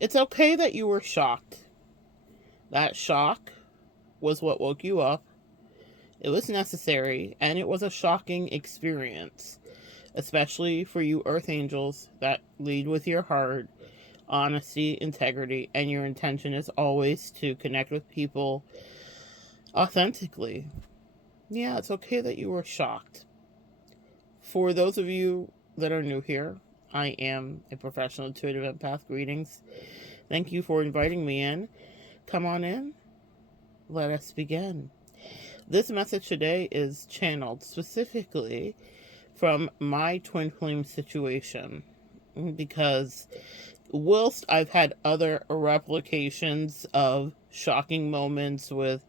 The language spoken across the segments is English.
It's okay that you were shocked. That shock was what woke you up. It was necessary, and it was a shocking experience, especially for you Earth Angels that lead with your heart, honesty, integrity, and your intention is always to connect with people authentically. Yeah, it's okay that you were shocked. For those of you that are new here, I am a professional intuitive empath. Greetings. Thank you for inviting me in. Come on in. Let us begin. This message today is channeled specifically from my twin flame situation because whilst I've had other replications of shocking moments with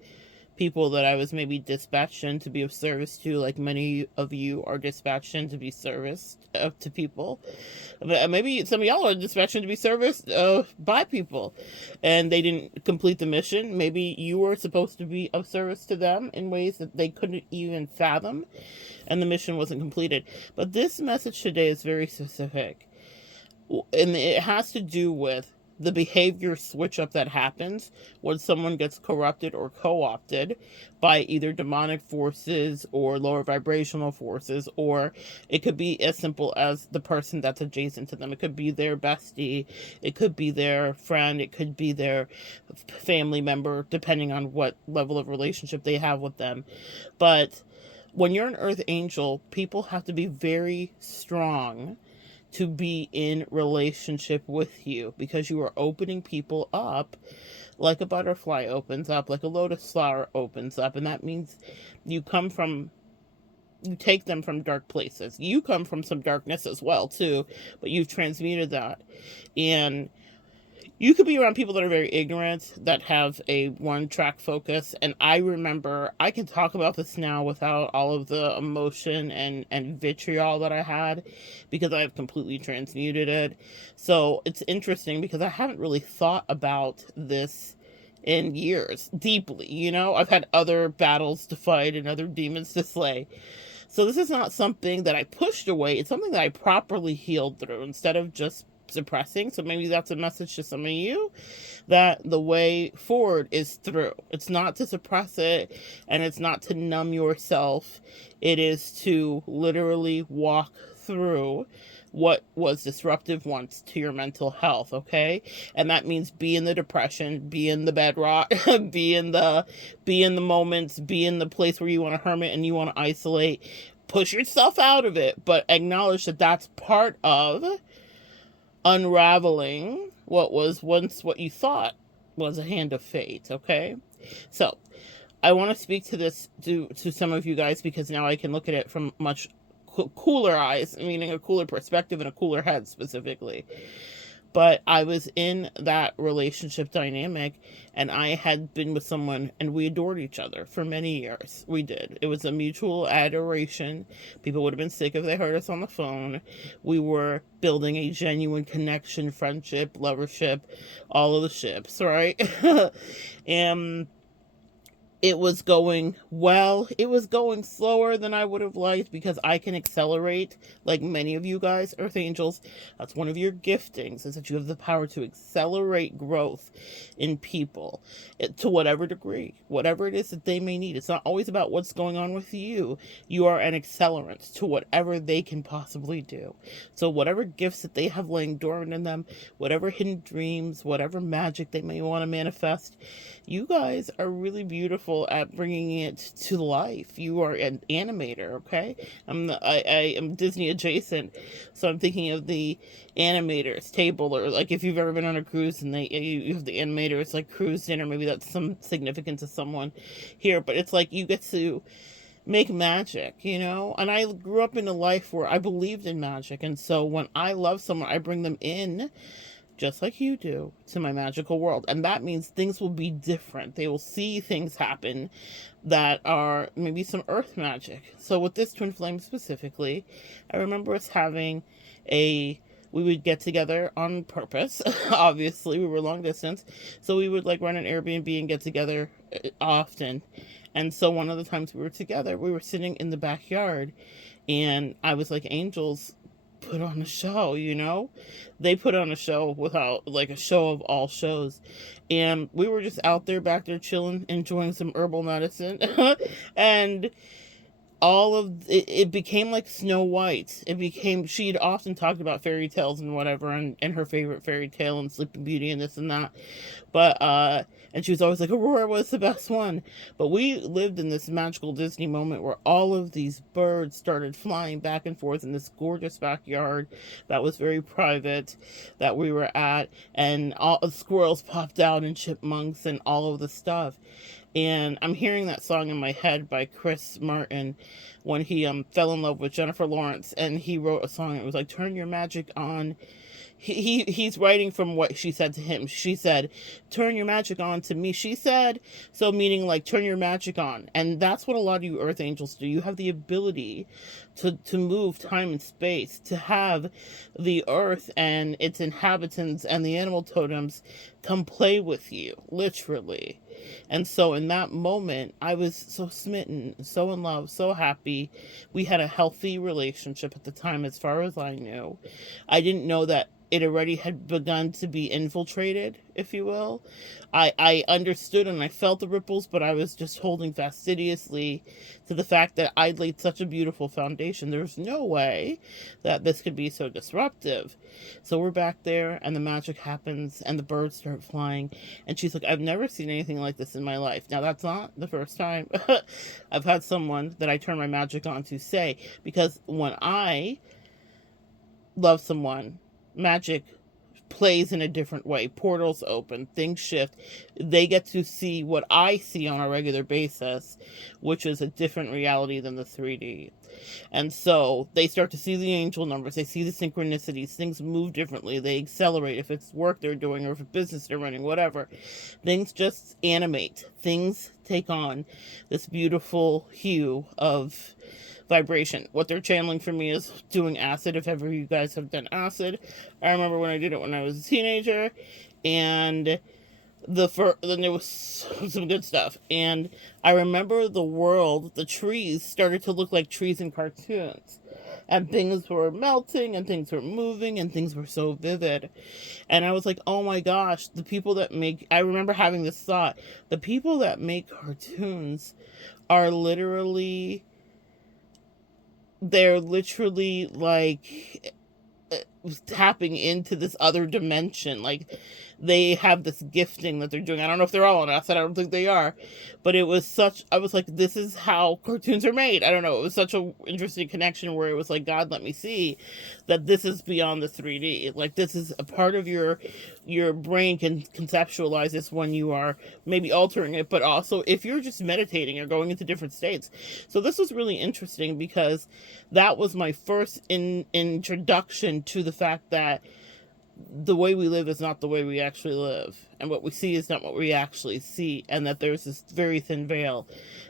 people that I was maybe dispatched in to be of service to, like many of you are dispatched in to be serviced to people. Maybe some of y'all are dispatched in to be serviced by people, and they didn't complete the mission. Maybe you were supposed to be of service to them in ways that they couldn't even fathom, and the mission wasn't completed. But this message today is very specific, and it has to do with the behavior switch up that happens when someone gets corrupted or co-opted by either demonic forces or lower vibrational forces, or it could be as simple as the person that's adjacent to them. It could be their bestie, it could be their friend, it could be their family member, depending on what level of relationship they have with them. But when you're an Earth Angel, people have to be very strong to be in relationship with you, because you are opening people up like a butterfly opens up, like a lotus flower opens up. And that means you take them from dark places. You come from some darkness as well too, but you've transmuted that. And you could be around people that are very ignorant, that have a one track focus. And I remember, I can talk about this now without all of the emotion and vitriol that I had, because I've completely transmuted it. So it's interesting because I haven't really thought about this in years deeply. I've had other battles to fight and other demons to slay. So this is not something that I pushed away. It's something that I properly healed through instead of just suppressing. So maybe that's a message to some of you, that the way forward is through. It's not to suppress it, and it's not to numb yourself. It is to literally walk through what was disruptive once to your mental health, okay? And that means be in the depression, be in the bedrock, be in the moments, be in the place where you want to hermit and you want to isolate. Push yourself out of it, but acknowledge that that's part of unraveling what was once what you thought was a hand of fate, okay? So I want to speak to this to some of you guys, because now I can look at it from much cooler eyes, meaning a cooler perspective and a cooler head specifically. But I was in that relationship dynamic, and I had been with someone, and we adored each other for many years. We did. It was a mutual adoration. People would have been sick if they heard us on the phone. We were building a genuine connection, friendship, lovership, all of the ships, right? And it was going well. It was going slower than I would have liked, because I can accelerate, like many of you guys, Earth Angels. That's one of your giftings, is that you have the power to accelerate growth in people, to whatever degree, whatever it is that they may need. It's not always about what's going on with you. You are an accelerant to whatever they can possibly do. So whatever gifts that they have laying dormant in them, whatever hidden dreams, whatever magic they may want to manifest, you guys are really beautiful at bringing it to life. You are an animator, okay? I am Disney adjacent, so I'm thinking of the animators table, or like if you've ever been on a cruise and you have the animators like cruise dinner. Maybe that's some significance to someone here, but it's like you get to make magic, And I grew up in a life where I believed in magic, and so when I love someone, I bring them in, just like you do, to my magical world. And that means things will be different. They will see things happen that are maybe some earth magic. So with this twin flame specifically, I remember us having we would get together on purpose. Obviously, we were long distance. So we would like run an Airbnb and get together often. And so one of the times we were together, we were sitting in the backyard, and I was like, angels, put on a show, you know? They put on a show without, like, a show of all shows. And we were just out there, back there chilling, enjoying some herbal medicine. And all of it became like Snow White. It became, she'd often talked about fairy tales and whatever, and her favorite fairy tale and Sleeping Beauty and this and that. But and she was always like, Aurora was the best one. But we lived in this magical Disney moment where all of these birds started flying back and forth in this gorgeous backyard that was very private that we were at, and all the squirrels popped out and chipmunks and all of the stuff. And I'm hearing that song in my head by Chris Martin when he fell in love with Jennifer Lawrence, and he wrote a song. It was like, turn your magic on. He's writing from what she said to him. She said, turn your magic on to me, she said. So meaning like, turn your magic on. And that's what a lot of you earth angels do. You have the ability to move time and space, to have the earth and its inhabitants and the animal totems come play with you, literally. And so in that moment, I was so smitten, so in love, so happy. We had a healthy relationship at the time, as far as I knew. I didn't know that it already had begun to be infiltrated, if you will. I understood and I felt the ripples, but I was just holding fastidiously to the fact that I'd laid such a beautiful foundation. There's no way that this could be so disruptive. So we're back there, and the magic happens, and the birds start flying, and she's like, I've never seen anything like this in my life. Now, that's not the first time I've had someone that I turn my magic on to say, because when I love someone, magic plays in a different way. Portals open, things shift. They get to see what I see on a regular basis, which is a different reality than the 3D. And so they start to see the angel numbers, they see the synchronicities, things move differently, they accelerate. If it's work they're doing, or if it's business they're running, whatever, things just animate. Things take on this beautiful hue of vibration. What they're channeling for me is doing acid. If ever you guys have done acid, I remember when I did it when I was a teenager, and then there was some good stuff. And I remember the world, the trees started to look like trees in cartoons, and things were melting and things were moving and things were so vivid. And I was like, oh my gosh, the people that make, I remember having this thought, the people that make cartoons are literally, they're literally like tapping into this other dimension. Like, they have this gifting that they're doing. I don't know if they're all on acid. I don't think they are. But it was such, I was like, this is how cartoons are made. I don't know. It was such an interesting connection where it was like, God, let me see that this is beyond the 3D. Like, this is a part of your brain can conceptualize this when you are maybe altering it, but also if you're just meditating or going into different states. So this was really interesting, because that was my first introduction to the fact that the way we live is not the way we actually live, and what we see is not what we actually see, and that there's this very thin veil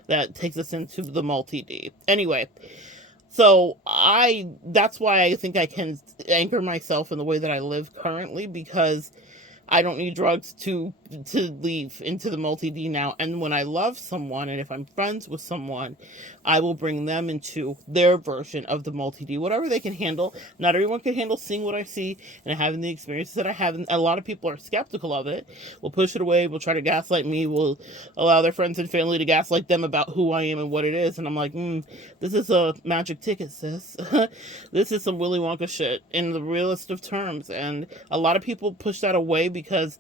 that takes us into the multi-D. Anyway, so that's why I think I can anchor myself in the way that I live currently, because I don't need drugs to leave into the multi-D now. And when I love someone, and if I'm friends with someone, I will bring them into their version of the multi-D, whatever they can handle. Not everyone can handle seeing what I see and having the experiences that I have. And a lot of people are skeptical of it. Will push it away. Will try to gaslight me. Will allow their friends and family to gaslight them about who I am and what it is. And I'm like, this is a magic ticket, sis. This is some Willy Wonka shit in the realest of terms. And a lot of people push that away because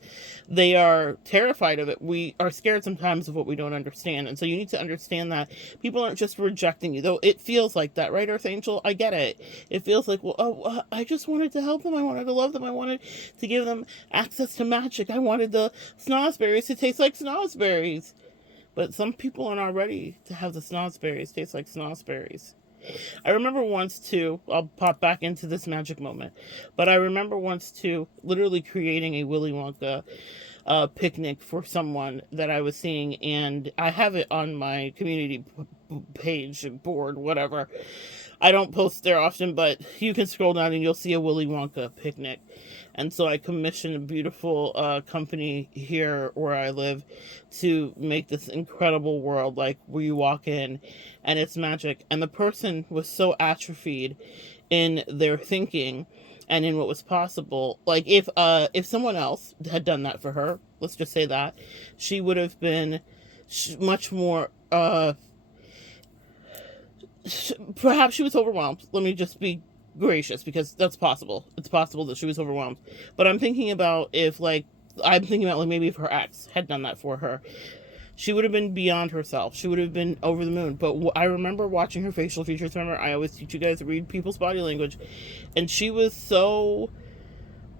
they are terrified of it. We are scared sometimes of what we don't understand. And so you need to understand that people aren't just rejecting you, though it feels like that, right, Earth Angel? I get it. It feels like, well, I just wanted to help them. I wanted to love them. I wanted to give them access to magic. I wanted the snozberries to taste like snozberries. But some people are not ready to have the snozberries taste like snozberries. I remember once too, I'll pop back into this magic moment, but I remember once too, literally creating a Willy Wonka picnic for someone that I was seeing, and I have it on my community page, board, whatever. I don't post there often, but you can scroll down and you'll see a Willy Wonka picnic. And so I commissioned a beautiful company here where I live to make this incredible world, like where you walk in and it's magic. And the person was so atrophied in their thinking and in what was possible. Like if someone else had done that for her, let's just say that, she would have been much more perhaps she was overwhelmed. Let me just be gracious, because that's possible. It's possible that she was overwhelmed. But I'm thinking about like maybe if her ex had done that for her, she would have been beyond herself. She would have been over the moon. But I remember watching her facial features. Remember, I always teach you guys to read people's body language. And she was so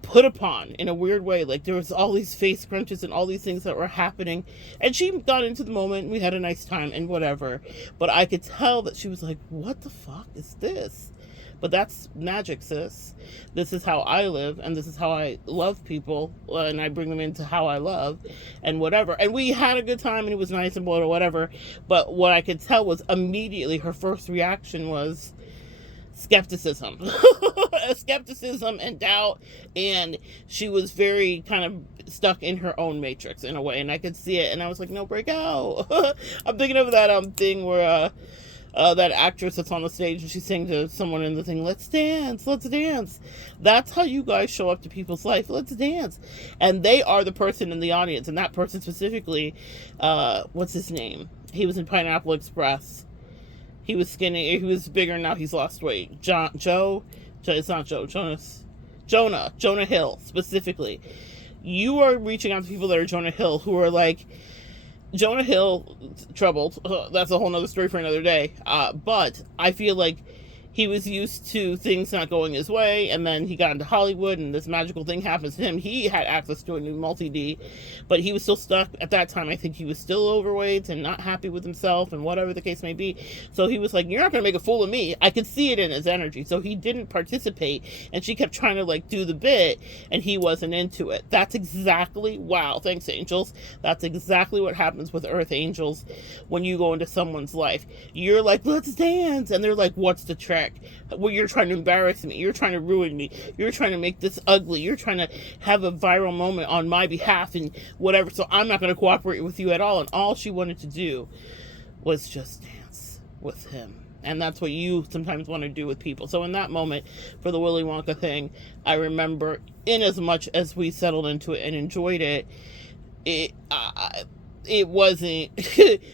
put upon in a weird way. Like, there was all these face crunches and all these things that were happening. And she got into the moment. We had a nice time and whatever. But I could tell that she was like, what the fuck is this? But that's magic, sis. This is how I live, and this is how I love people, and I bring them into how I love, and whatever. And we had a good time, and it was nice and whatever. But what I could tell was immediately her first reaction was skepticism. Skepticism and doubt, and she was very kind of stuck in her own matrix in a way, and I could see it, and I was like, no, break out. I'm thinking of that thing where that actress that's on the stage and she's saying to someone in the thing, let's dance, let's dance. That's how you guys show up to people's life. Let's dance. And they are the person in the audience, and that person specifically, what's his name? He was in Pineapple Express. He was skinny, he was bigger, now he's lost weight. It's not Joe, Jonah Hill, specifically. You are reaching out to people that are Jonah Hill, who are like, Jonah Hill, troubled. That's a whole nother story for another day. But I feel like he was used to things not going his way, and then he got into Hollywood, and this magical thing happens to him. He had access to a new multi-D, but he was still stuck. At that time, I think he was still overweight and not happy with himself, and whatever the case may be. So he was like, you're not going to make a fool of me. I could see it in his energy. So he didn't participate, and she kept trying to, like, do the bit, and he wasn't into it. That's exactly, wow, thanks, angels. That's exactly what happens with Earth Angels when you go into someone's life. You're like, let's dance, and they're like, what's the trick? Well, you're trying to embarrass me. You're trying to ruin me. You're trying to make this ugly. You're trying to have a viral moment on my behalf and whatever. So I'm not going to cooperate with you at all. And all she wanted to do was just dance with him. And that's what you sometimes want to do with people. So in that moment, for the Willy Wonka thing, I remember, in as much as we settled into it and enjoyed it, it wasn't,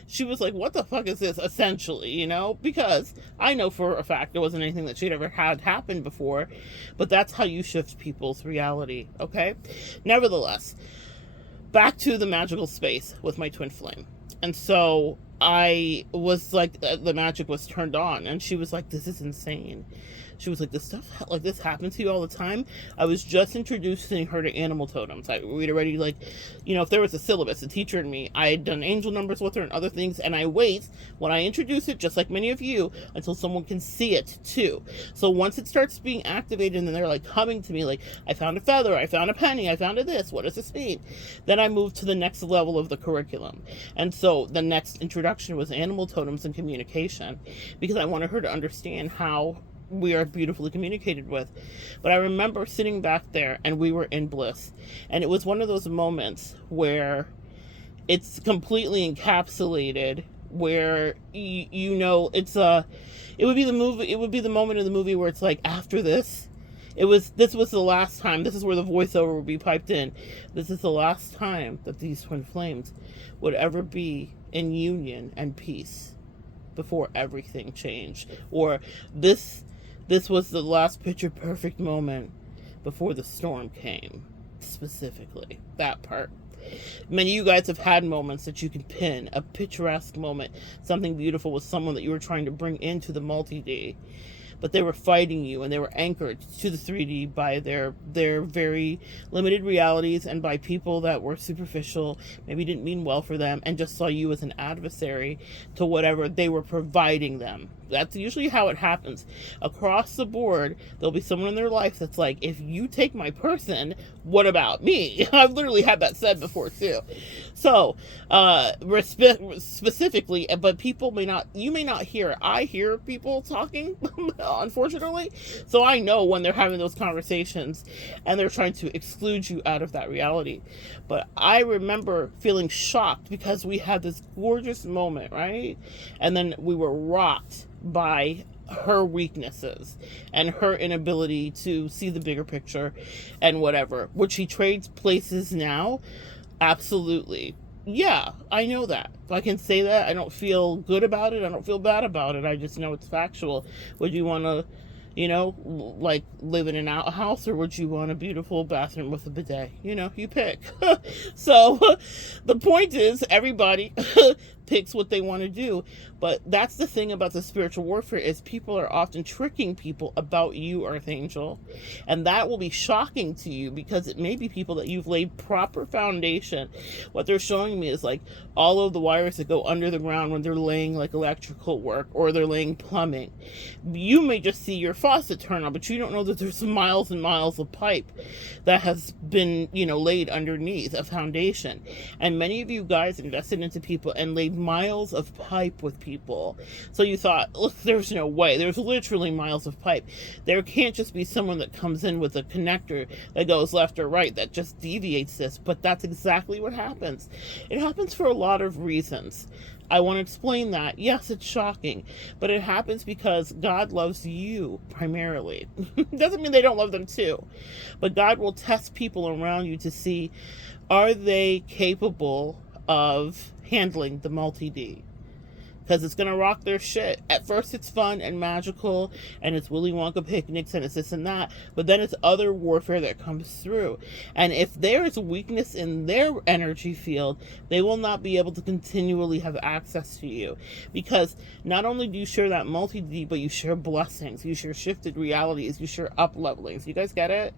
she was like, what the fuck is this, essentially, you know, because I know for a fact it wasn't anything that she'd ever had happen before, but that's how you shift people's reality, okay? Nevertheless, back to the magical space with my twin flame. And so I was like, the magic was turned on, and she was like, this is insane. She was like, this stuff like this happens to you all the time. I was just introducing her to animal totems. We'd already, like, you know, if there was a syllabus, the teacher and me, I had done angel numbers with her and other things, and I wait when I introduce it, just like many of you, until someone can see it too. So once it starts being activated and they're like coming to me like, I found a feather, I found a penny, I found a this, what does this mean? Then I moved to the next level of the curriculum. And so the next introduction was animal totems and communication, because I wanted her to understand how we are beautifully communicated with. But I remember sitting back there and we were in bliss, and it was one of those moments where it's completely encapsulated, where you know, it would be the moment of the movie where it's like, after this was the last time, this is where the voiceover would be piped in, this is the last time that these twin flames would ever be in union and peace before everything changed, or this was the last picture perfect moment before the storm came. Specifically, that part. Many of you guys have had moments that you can pin, a picturesque moment, something beautiful with someone that you were trying to bring into the multi-D, but they were fighting you, and they were anchored to the 3D by their very limited realities, and by people that were superficial, maybe didn't mean well for them, and just saw you as an adversary to whatever they were providing them. That's usually how it happens. Across the board, there'll be someone in their life that's like, if you take my person, what about me? I've literally had that said before too. So, specifically, but people you may not hear it. I hear people talking, unfortunately. So I know when they're having those conversations and they're trying to exclude you out of that reality. But I remember feeling shocked because we had this gorgeous moment, right? And then we were rocked by her weaknesses and her inability to see the bigger picture and whatever. Would she trade places now? Absolutely. Yeah, I know that. If I can say that, I don't feel good about it. I don't feel bad about it. I just know it's factual. Would you want to, like live in an outhouse, or would you want a beautiful bathroom with a bidet? You pick. So the point is, everybody picks what they want to do. But that's the thing about the spiritual warfare, is people are often tricking people about you, Earth Angel. And that will be shocking to you, because it may be people that you've laid proper foundation. What they're showing me is like all of the wires that go under the ground when they're laying like electrical work, or they're laying plumbing. You may just see your faucet turn on, but you don't know that there's miles and miles of pipe that has been, laid underneath a foundation. And many of you guys invested into people and laid miles of pipe with people. So you thought, look, there's no way. There's literally miles of pipe. There can't just be someone that comes in with a connector that goes left or right that just deviates this. But that's exactly what happens. It happens for a lot of reasons. I want to explain that. Yes, it's shocking, but it happens because God loves you primarily. Doesn't mean they don't love them too, but God will test people around you to see, are they capable of handling the multi-D? Because it's going to rock their shit. At first it's fun and magical, and it's Willy Wonka picnics, and it's this and that, but then it's other warfare that comes through. And if there is a weakness in their energy field, they will not be able to continually have access to you. Because not only do you share that multi-D, but you share blessings, you share shifted realities, you share up-levelings. You guys get it?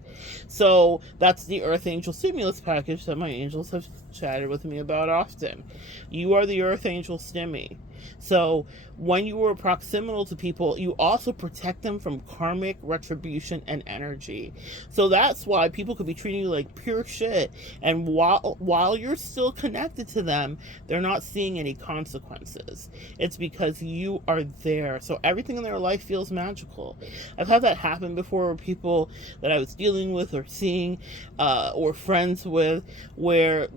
So that's the Earth Angel Stimulus package that my angels have chatted with me about often. You are the Earth Angel Stimmy. So when you are proximal to people, you also protect them from karmic retribution and energy. So that's why people could be treating you like pure shit, and while you're still connected to them, they're not seeing any consequences. It's because you are there. So everything in their life feels magical. I've had that happen before, where people that I was dealing with or seeing or friends with, where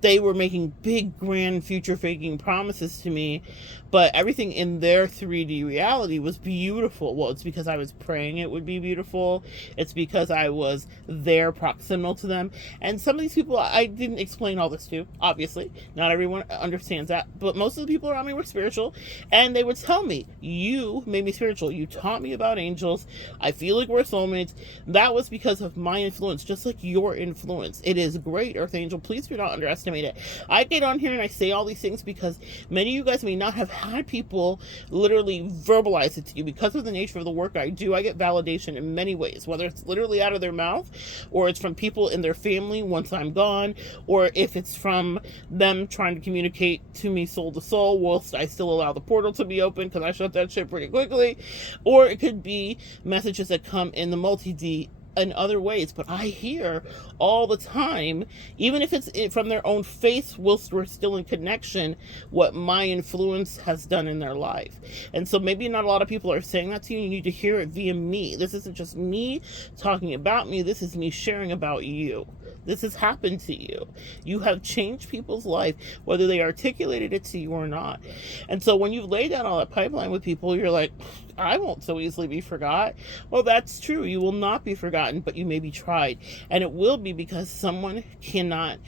they were making big, grand, future-faking promises to me, but everything in their 3D reality was beautiful. Well, it's because I was praying it would be beautiful. It's because I was there proximal to them. And some of these people, I didn't explain all this to, obviously. Not everyone understands that, but most of the people around me were spiritual, and they would tell me, you made me spiritual. You taught me about angels. I feel like we're soulmates. That was because of my influence, just like your influence. It is great, Earth Angel. Please do not underestimate it. I get on here and I say all these things because many of you guys may not have had people literally verbalize it to you. Because of the nature of the work I do, I get validation in many ways, whether it's literally out of their mouth, or it's from people in their family once I'm gone, or if it's from them trying to communicate to me soul to soul whilst I still allow the portal to be open, because I shut that shit pretty quickly, or it could be messages that come in the multi-D in other ways. But I hear all the time, even if it's from their own face whilst we're still in connection, what my influence has done in their life. And so maybe not a lot of people are saying that to you. You need to hear it via me. This isn't just me talking about me. This is me sharing about you. This has happened to you. You have changed people's life, whether they articulated it to you or not. And so when you've laid down all that pipeline with people, you're like, I won't so easily be forgot. Well, that's true. You will not be forgotten, but you may be tried. And it will be because someone cannot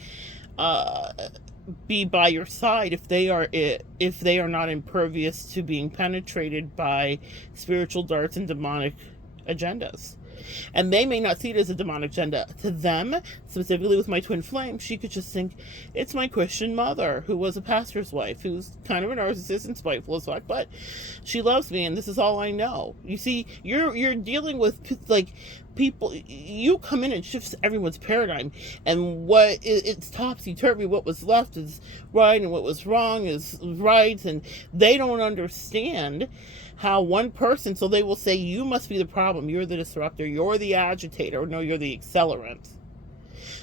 be by your side if they are not impervious to being penetrated by spiritual darts and demonic agendas. And they may not see it as a demonic agenda. To them, specifically with my twin flame, she could just think, it's my Christian mother, who was a pastor's wife, who's kind of a narcissist and spiteful as fuck, but she loves me, and this is all I know. You see, you're dealing with, like, people. You come in and shifts everyone's paradigm, and it's topsy-turvy. What was left is right, and what was wrong is right, and they don't understand how one person, so they will say, you must be the problem, you're the disruptor, you're the agitator, or no, you're the accelerant.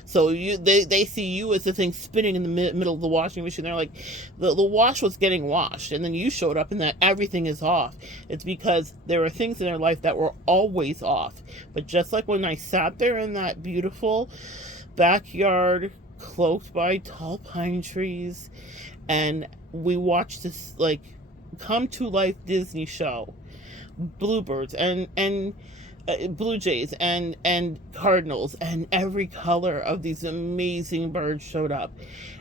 So they see you as the thing spinning in the middle of the washing machine. They're like, the wash was getting washed, and then you showed up and that everything is off. It's because there are things in their life that were always off. But just like when I sat there in that beautiful backyard, cloaked by tall pine trees, and we watched this, like, come to life Disney show bluebirds and blue jays and cardinals, and every color of these amazing birds showed up,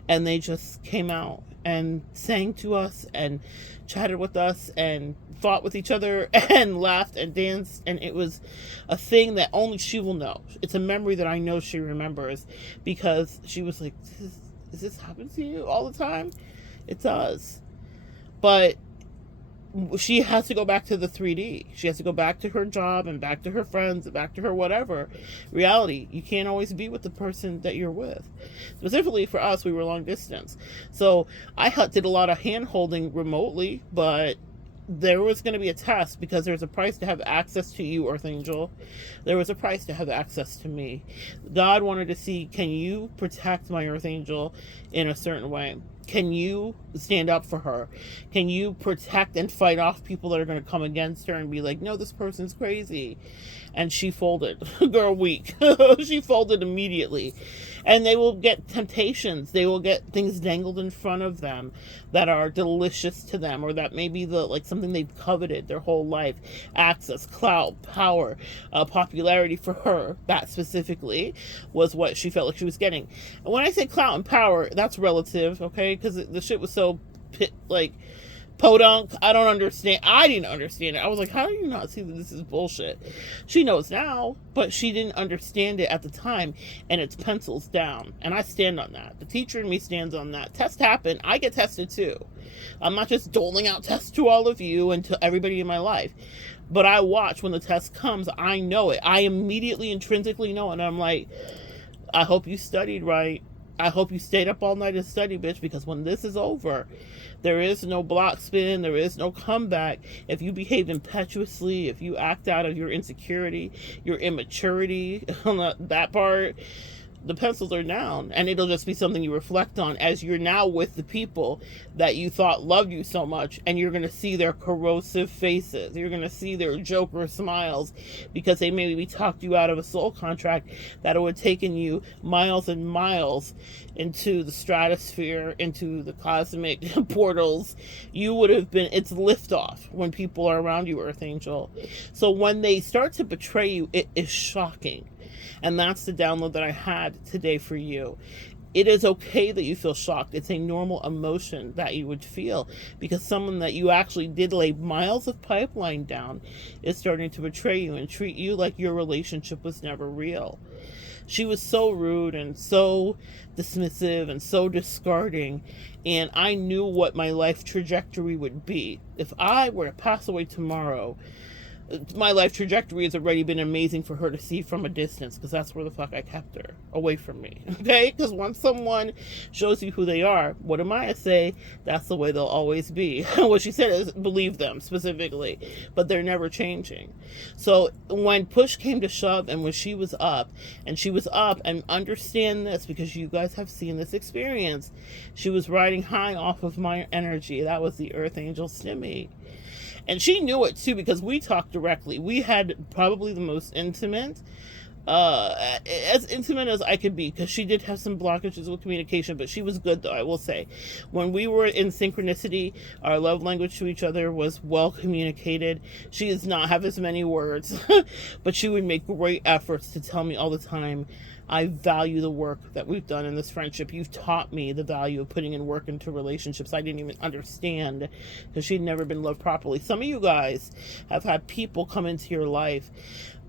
and they just came out and sang to us and chatted with us and fought with each other and laughed and danced, and it was a thing that only she will know. It's a memory that I know she remembers, because she was like, does this happen to you all the time? It does. But she has to go back to the 3D. She has to go back to her job and back to her friends and back to her whatever reality. You can't always be with the person that you're with. Specifically for us, we were long distance. So I did a lot of hand holding remotely, but there was going to be a test, because there's a price to have access to you, Earth Angel. There was a price to have access to me. God wanted to see, can you protect my Earth Angel in a certain way? Can you stand up for her? Can you protect and fight off people that are going to come against her and be like, no, this person's crazy? And she folded. Girl, weak. She folded immediately. And they will get temptations. They will get things dangled in front of them that are delicious to them, or that may be something they've coveted their whole life. Access, clout, power, popularity for her. That specifically was what she felt like she was getting. And when I say clout and power, that's relative, okay? Because the shit was so podunk. I don't understand. I didn't understand it. I was like, how do you not see that this is bullshit? She knows now, but she didn't understand it at the time, and it's pencils down. And I stand on that. The teacher in me stands on that. Tests happen. I get tested too. I'm not just doling out tests to all of you and to everybody in my life. But I watch when the test comes. I know it. I immediately intrinsically know it. And I'm like, I hope you studied right. I hope you stayed up all night and studied, bitch, because when this is over, there is no block spin, there is no comeback. If you behave impetuously, if you act out of your insecurity, your immaturity, that part, the pencils are down, and it'll just be something you reflect on as you're now with the people that you thought loved you so much, and you're going to see their corrosive faces. You're going to see their Joker smiles, because they maybe talked you out of a soul contract that would have taken you miles and miles into the stratosphere, into the cosmic portals. You would have been, it's liftoff when people are around you, Earth Angel. So when they start to betray you, it is shocking. And that's the download that I had today for you. It is okay that you feel shocked. It's a normal emotion that you would feel, because someone that you actually did lay miles of pipeline down is starting to betray you and treat you like your relationship was never real. She was so rude and so dismissive and so discarding, and I knew what my life trajectory would be. If I were to pass away tomorrow, my life trajectory has already been amazing for her to see from a distance, because that's where the fuck I kept her, away from me, okay? Because once someone shows you who they are, what am I to say? That's the way they'll always be. What she said is believe them specifically, but they're never changing. So when push came to shove, and when she was up, and understand this, because you guys have seen this experience, she was riding high off of my energy. That was the Earth Angel Stimmy. And she knew it too, because we talked directly. We had probably the most intimate, as intimate as I could be, because she did have some blockages with communication, but she was good though, I will say. When we were in synchronicity, our love language to each other was well communicated. She does not have as many words, but she would make great efforts to tell me all the time, I value the work that we've done in this friendship. You've taught me the value of putting in work into relationships I didn't even understand, because she'd never been loved properly. Some of you guys have had people come into your life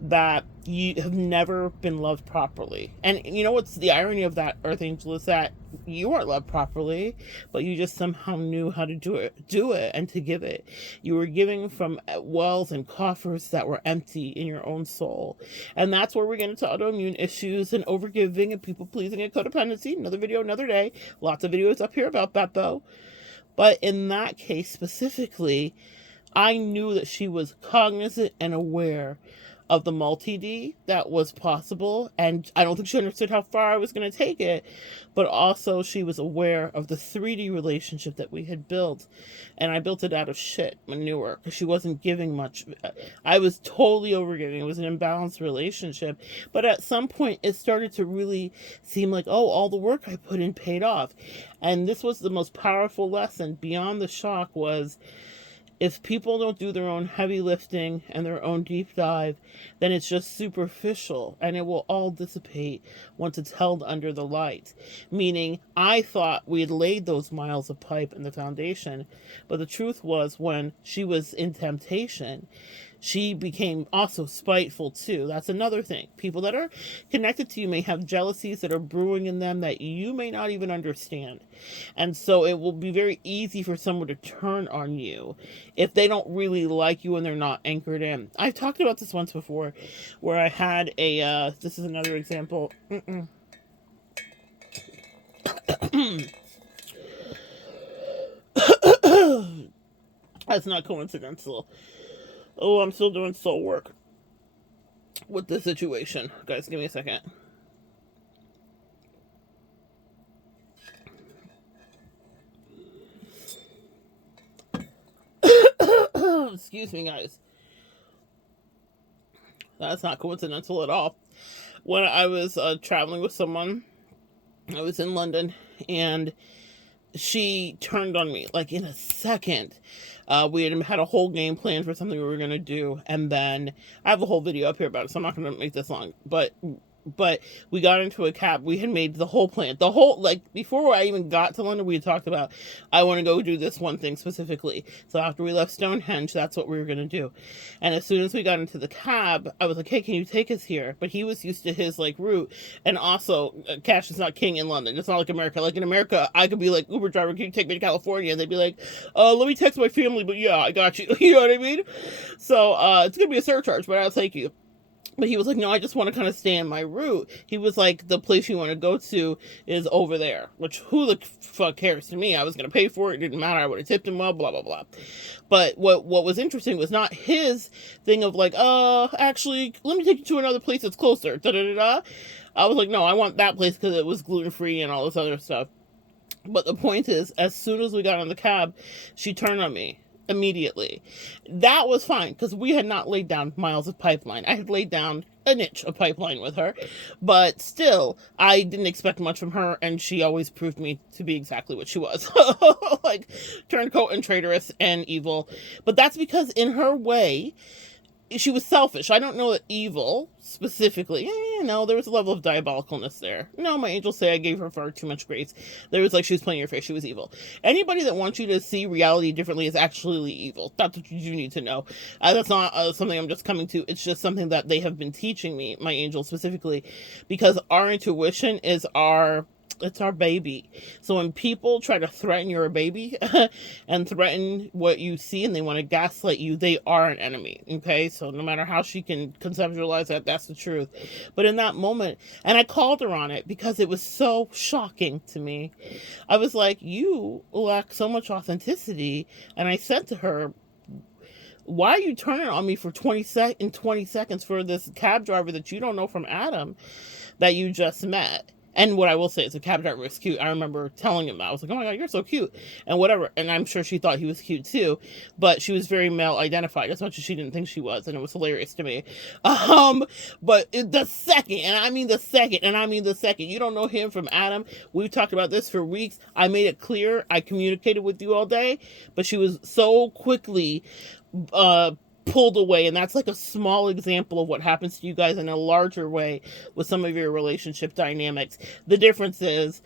that you have never been loved properly. And you know what's the irony of that, Earth Angel, is that you weren't loved properly, but you just somehow knew how to do it and to give it. You were giving from wells and coffers that were empty in your own soul. And that's where we get into autoimmune issues and overgiving and people pleasing and codependency. Another video, another day. Lots of videos up here about that though. But in that case specifically, I knew that she was cognizant and aware of the multi-D that was possible, and I don't think she understood how far I was going to take it, but also she was aware of the 3D relationship that we had built, and I built it out of shit manure, because she wasn't giving much. I was totally overgiving. It was an imbalanced relationship, but at some point it started to really seem like, oh, all the work I put in paid off, and this was the most powerful lesson beyond the shock was, If people don't do their own heavy lifting and their own deep dive, then it's just superficial and it will all dissipate once it's held under the light. Meaning, I thought we had laid those miles of pipe in the foundation, but the truth was when she was in temptation, she became also spiteful too. That's another thing. People that are connected to you may have jealousies that are brewing in them that you may not even understand. And so it will be very easy for someone to turn on you if they don't really like you and they're not anchored in. I've talked about this once before where I had this is another example. That's not coincidental. Oh, I'm still doing soul work with this situation. Guys, give me a second. Excuse me, guys. That's not coincidental at all. When I was traveling with someone, I was in London, and she turned on me like in a second. We had a whole game plan for something we were going to do, and then I have a whole video up here about it, so I'm not going to make this long, but we got into a cab. We had made the whole plan, like before I even got to London, we had talked about, I want to go do this one thing specifically. So after we left Stonehenge, that's what we were going to do. And as soon as we got into the cab, I was like, hey, can you take us here? But he was used to his like route. And also, cash is not king in London. It's not like America. Like in America, I could be like, Uber driver, can you take me to California? And they'd be like, let me text my family, but yeah, I got you. You know what I mean? So it's going to be a surcharge, but I'll take you. But he was like, no, I just want to kind of stay in my route. He was like, the place you want to go to is over there, which who the fuck cares to me? I was going to pay for it. It didn't matter. I would have tipped him well, blah, blah, blah. But what was interesting was not his thing of like, actually, let me take you to another place that's closer. Da, da, da, da. I was like, no, I want that place because it was gluten-free and all this other stuff. But the point is, as soon as we got in the cab, she turned on me. Immediately. That was fine because we had not laid down miles of pipeline. I had laid down an inch of pipeline with her, but still, I didn't expect much from her, and she always proved me to be exactly what she was. Like, turncoat and traitorous and evil. But that's because in her way, she was selfish. I don't know that evil specifically. There was a level of diabolicalness there. No, my angels say I gave her far too much grace. There was like she was playing your face. She was evil. Anybody that wants you to see reality differently is actually evil. That's what you need to know. That's not something I'm just coming to. It's just something that they have been teaching me, my angels specifically, because our intuition is it's our baby. So when people try to threaten your baby and threaten what you see and they want to gaslight you, they are an enemy. Okay. So no matter how she can conceptualize that, that's the truth. But in that moment, and I called her on it because it was so shocking to me. I was like, you lack so much authenticity. And I said to her, why are you turning on me for 20 seconds for this cab driver that you don't know from Adam that you just met? And what I will say is the cab driver was cute. I remember telling him that. I was like, oh my God, you're so cute. And whatever. And I'm sure she thought he was cute too. But she was very male identified as much as she didn't think she was. And it was hilarious to me. But the second, you don't know him from Adam. We've talked about this for weeks. I made it clear. I communicated with you all day. But she was so quickly pulled away, and that's like a small example of what happens to you guys in a larger way with some of your relationship dynamics. The difference is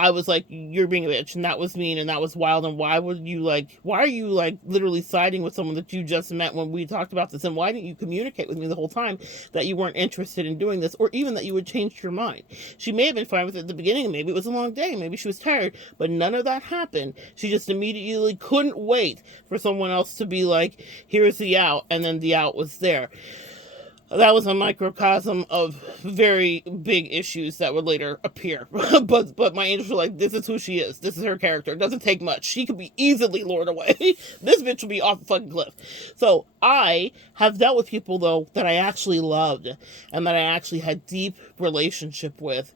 I was like, you're being a bitch, and that was mean, and that was wild, and why are you literally siding with someone that you just met when we talked about this, and why didn't you communicate with me the whole time that you weren't interested in doing this, or even that you would change your mind? She may have been fine with it at the beginning, maybe it was a long day, maybe she was tired, but none of that happened. She just immediately couldn't wait for someone else to be like, here's the out, and then the out was there. That was a microcosm of very big issues that would later appear. but my angels were like, this is who she is. This is her character. It doesn't take much. She could be easily lured away. This bitch will be off the fucking cliff. So I have dealt with people, though, that I actually loved and that I actually had deep relationship with,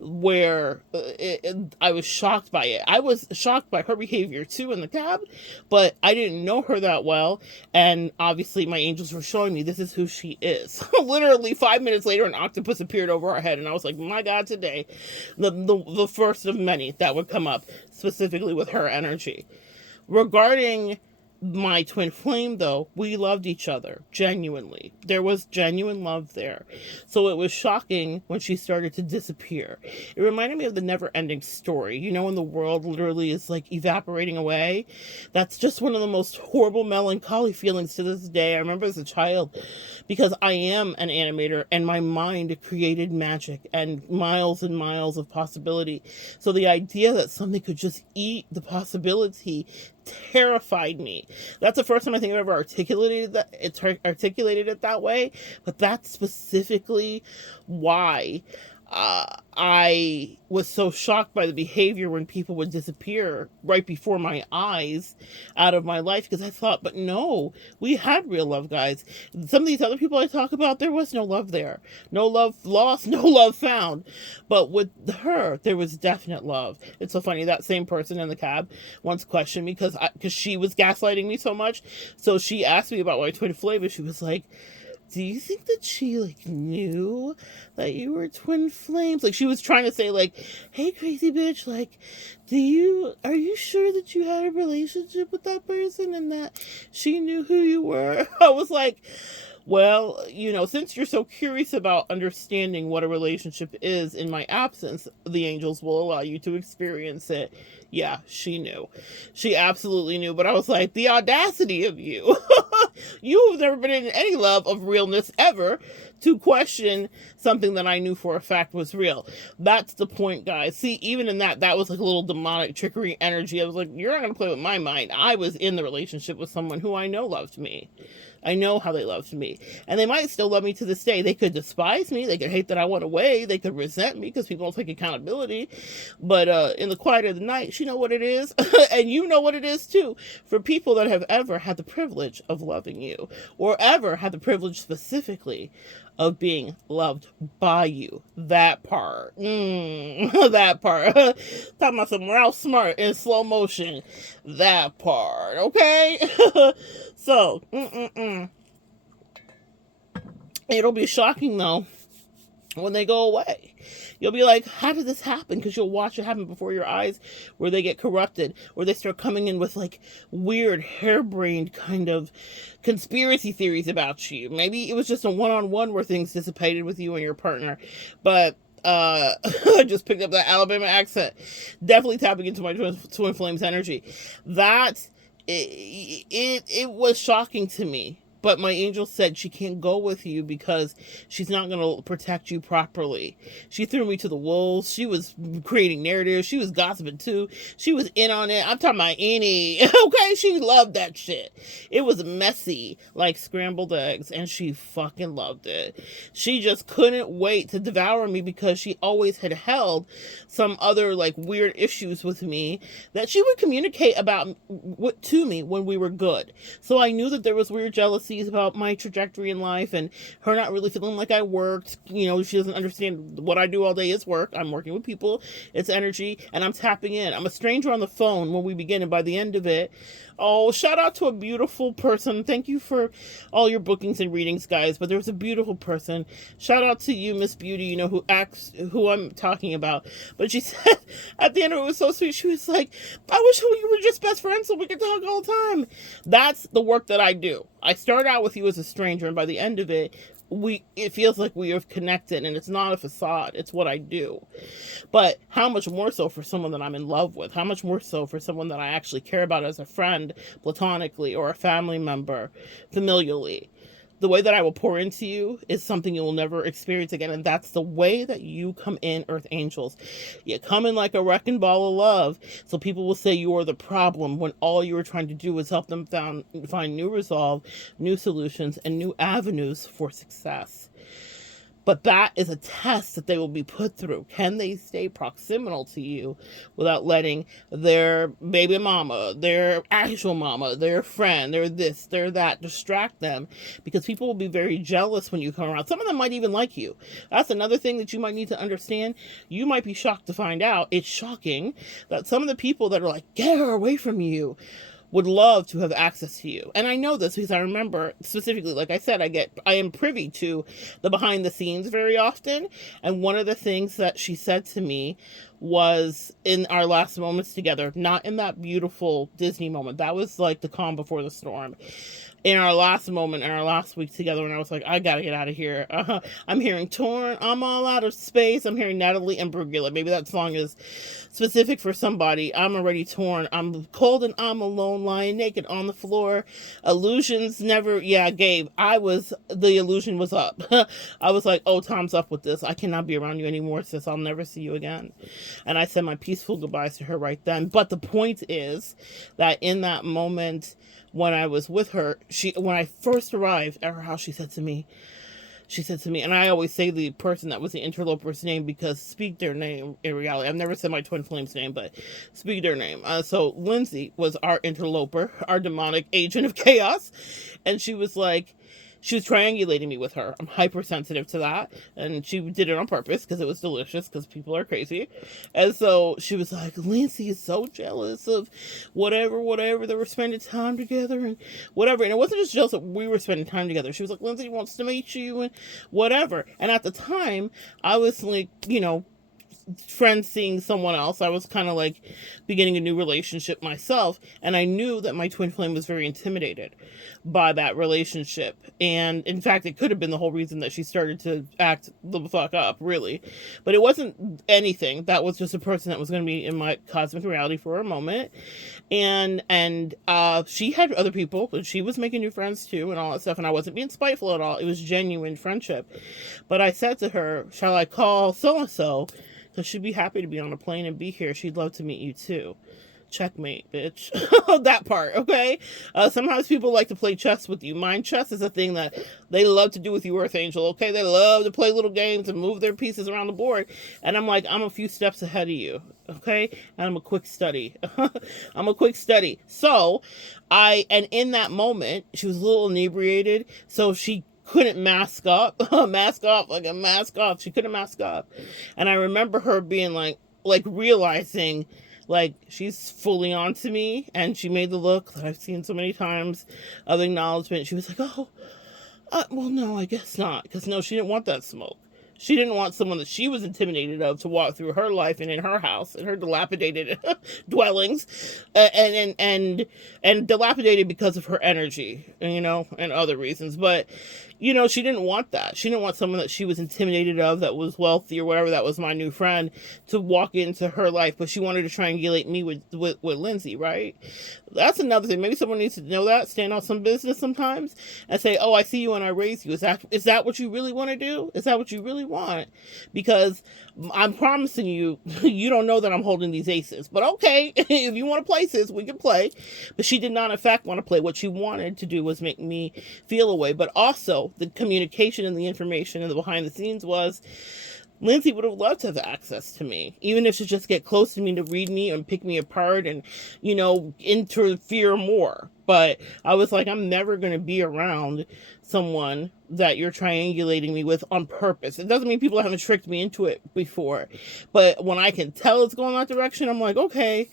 where I was shocked by it. I was shocked by her behavior too in the cab, but I didn't know her that well. And obviously my angels were showing me this is who she is. Literally 5 minutes later, an octopus appeared over our head, and I was like, my God, today, the first of many that would come up specifically with her energy. Regarding My twin flame, though, we loved each other genuinely. There was genuine love there. So it was shocking when she started to disappear. It reminded me of the never ending story. You know, when the world literally is like evaporating away? That's just one of the most horrible melancholy feelings to this day. I remember as a child, because I am an animator and my mind created magic and miles of possibility. So the idea that something could just eat the possibility terrified me. That's the first time I think I've ever articulated it that way, but that's specifically why I was so shocked by the behavior when people would disappear right before my eyes out of my life, because I thought, but no, we had real love, guys. Some of these other people I talk about, there was no love there. No love lost, no love found. But with her, there was definite love. It's so funny, that same person in the cab once questioned me because she was gaslighting me so much. So she asked me about my twin flame, and she was like, do you think that she like knew that you were twin flames? Like, she was trying to say like, hey crazy bitch, like, are you sure that you had a relationship with that person and that she knew who you were? I was like, well, you know, since you're so curious about understanding what a relationship is in my absence, the angels will allow you to experience it. Yeah, she knew. She absolutely knew. But I was like, the audacity of you. You have never been in any love of realness ever to question something that I knew for a fact was real. That's the point, guys. See, even in that was like a little demonic trickery energy. I was like, you're not going to play with my mind. I was in the relationship with someone who I know loved me. I know how they loved me. And they might still love me to this day. They could despise me. They could hate that I went away. They could resent me because people don't take accountability. But in the quiet of the night, she know what it is. And you know what it is too. For people that have ever had the privilege of loving you, or ever had the privilege specifically of being loved by you. That part. That part. Talking about some Ralph Smart in slow motion. That part. Okay? So, it'll be shocking though when they go away. You'll be like, how did this happen? Because you'll watch it happen before your eyes, where they get corrupted, where they start coming in with like weird harebrained kind of conspiracy theories about you. Maybe it was just a one-on-one where things dissipated with you and your partner. But I just picked up that Alabama accent. Definitely tapping into my twin flames energy. That it was shocking to me. But my angel said she can't go with you because she's not going to protect you properly. She threw me to the wolves. She was creating narratives. She was gossiping too. She was in on it. I'm talking about Annie. Okay, she loved that shit. It was messy, like scrambled eggs, and she fucking loved it. She just couldn't wait to devour me because she always had held some other like weird issues with me that she would communicate about to me when we were good. So I knew that there was weird jealousy about my trajectory in life and her not really feeling like I worked. You know, she doesn't understand what I do all day is work. I'm working with people. It's energy, and I'm tapping in. I'm a stranger on the phone when we begin, and by the end of it, oh, shout out to a beautiful person. Thank you for all your bookings and readings, guys. But there was a beautiful person. Shout out to you, Miss Beauty, you know, who I'm talking about. But she said at the end of it was so sweet. She was like, I wish we were just best friends so we could talk all the time. That's the work that I do. I start out with you as a stranger, and by the end of it, it feels like we have connected, and it's not a facade. It's what I do. But how much more so for someone that I'm in love with? How much more so for someone that I actually care about as a friend, platonically, or a family member, familially? The way that I will pour into you is something you will never experience again. And that's the way that you come in, Earth Angels. You come in like a wrecking ball of love. So people will say you are the problem when all you were trying to do was help them find new resolve, new solutions, and new avenues for success. But that is a test that they will be put through. Can they stay proximal to you without letting their baby mama, their actual mama, their friend, their this, their that distract them? Because people will be very jealous when you come around. Some of them might even like you. That's another thing that you might need to understand. You might be shocked to find out. It's shocking that some of the people that are like, get her away from you, would love to have access to you. And I know this because I remember specifically, like I said, I am privy to the behind the scenes very often. And one of the things that she said to me was in our last moments together, not in that beautiful Disney moment. That was like the calm before the storm. In our last moment, in our last week together, and I was like, I gotta get out of here. I'm hearing Torn, I'm all out of space. I'm hearing Natalie Imbruglia. Maybe that song is specific for somebody. I'm already torn. I'm cold and I'm alone, lying naked on the floor. Illusions never, yeah, Gabe. The illusion was up. I was like, oh, time's up with this. I cannot be around you anymore, sis. I'll never see you again. And I said my peaceful goodbyes to her right then. But the point is that in that moment, when I was with her, when I first arrived at her house, she said to me, and I always say the person that was the interloper's name because speak their name in reality. I've never said my twin flame's name, but speak their name. So Lindsay was our interloper, our demonic agent of chaos. And she was triangulating me with her. I'm hypersensitive to that. And she did it on purpose because it was delicious because people are crazy. And so she was like, Lindsay is so jealous of whatever. They were spending time together and whatever. And it wasn't just jealous that we were spending time together. She was like, Lindsay wants to meet you and whatever. And at the time, I was like, friends seeing someone else. I was kind of like beginning a new relationship myself, and I knew that my twin flame was very intimidated by that relationship. And in fact, it could have been the whole reason that she started to act the fuck up, really. But it wasn't anything. That was just a person that was going to be in my cosmic reality for a moment. And she had other people, but she was making new friends too and all that stuff. And I wasn't being spiteful at all. It was genuine friendship. But I said to her, shall I call so-and-so? Because she'd be happy to be on a plane and be here. She'd love to meet you too. Checkmate, bitch. That part, okay? Sometimes people like to play chess with you. Mind chess is a thing that they love to do with you, Earth Angel, okay? They love to play little games and move their pieces around the board. And I'm like, I'm a few steps ahead of you, okay? And I'm a quick study. So, and in that moment, she was a little inebriated, so she couldn't mask up. Mask off. She couldn't mask up. And I remember her being like realizing like she's fully on to me, and she made the look that I've seen so many times of acknowledgement. She was like, oh, well, no, I guess not. Because no, she didn't want that smoke. She didn't want someone that she was intimidated of to walk through her life and in her house, in her dilapidated dwellings, and dilapidated because of her energy, and other reasons. But, she didn't want that. She didn't want someone that she was intimidated of, that was wealthy or whatever, that was my new friend, to walk into her life. But she wanted to triangulate me with Lindsay, right? That's another thing. Maybe someone needs to know that, stand on some business sometimes, and say, oh, I see you and I raise you. Is that what you really want to do? Is that what you really want? Because I'm promising you, you don't know that I'm holding these aces. But okay, if you want to play, sis, we can play. But she did not, in fact, want to play. What she wanted to do was make me feel a way. But also, the communication and the information and the behind the scenes was, Lindsay would have loved to have access to me, even if she just get close to me to read me and pick me apart and, interfere more. But I was like, I'm never going to be around someone that you're triangulating me with on purpose. It doesn't mean people haven't tricked me into it before. But when I can tell it's going that direction, I'm like, okay,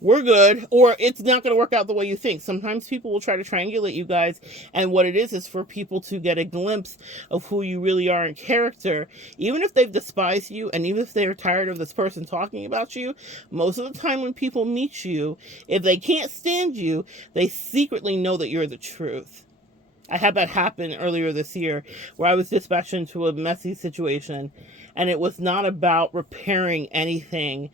we're good. Or it's not going to work out the way you think. Sometimes people will try to triangulate you guys. And what it is for people to get a glimpse of who you really are in character. Even if they've despised you and even if they're tired of this person talking about you, most of the time when people meet you, if they can't stand you, they secretly know that you're the truth. I had that happen earlier this year where I was dispatched into a messy situation, and it was not about repairing anything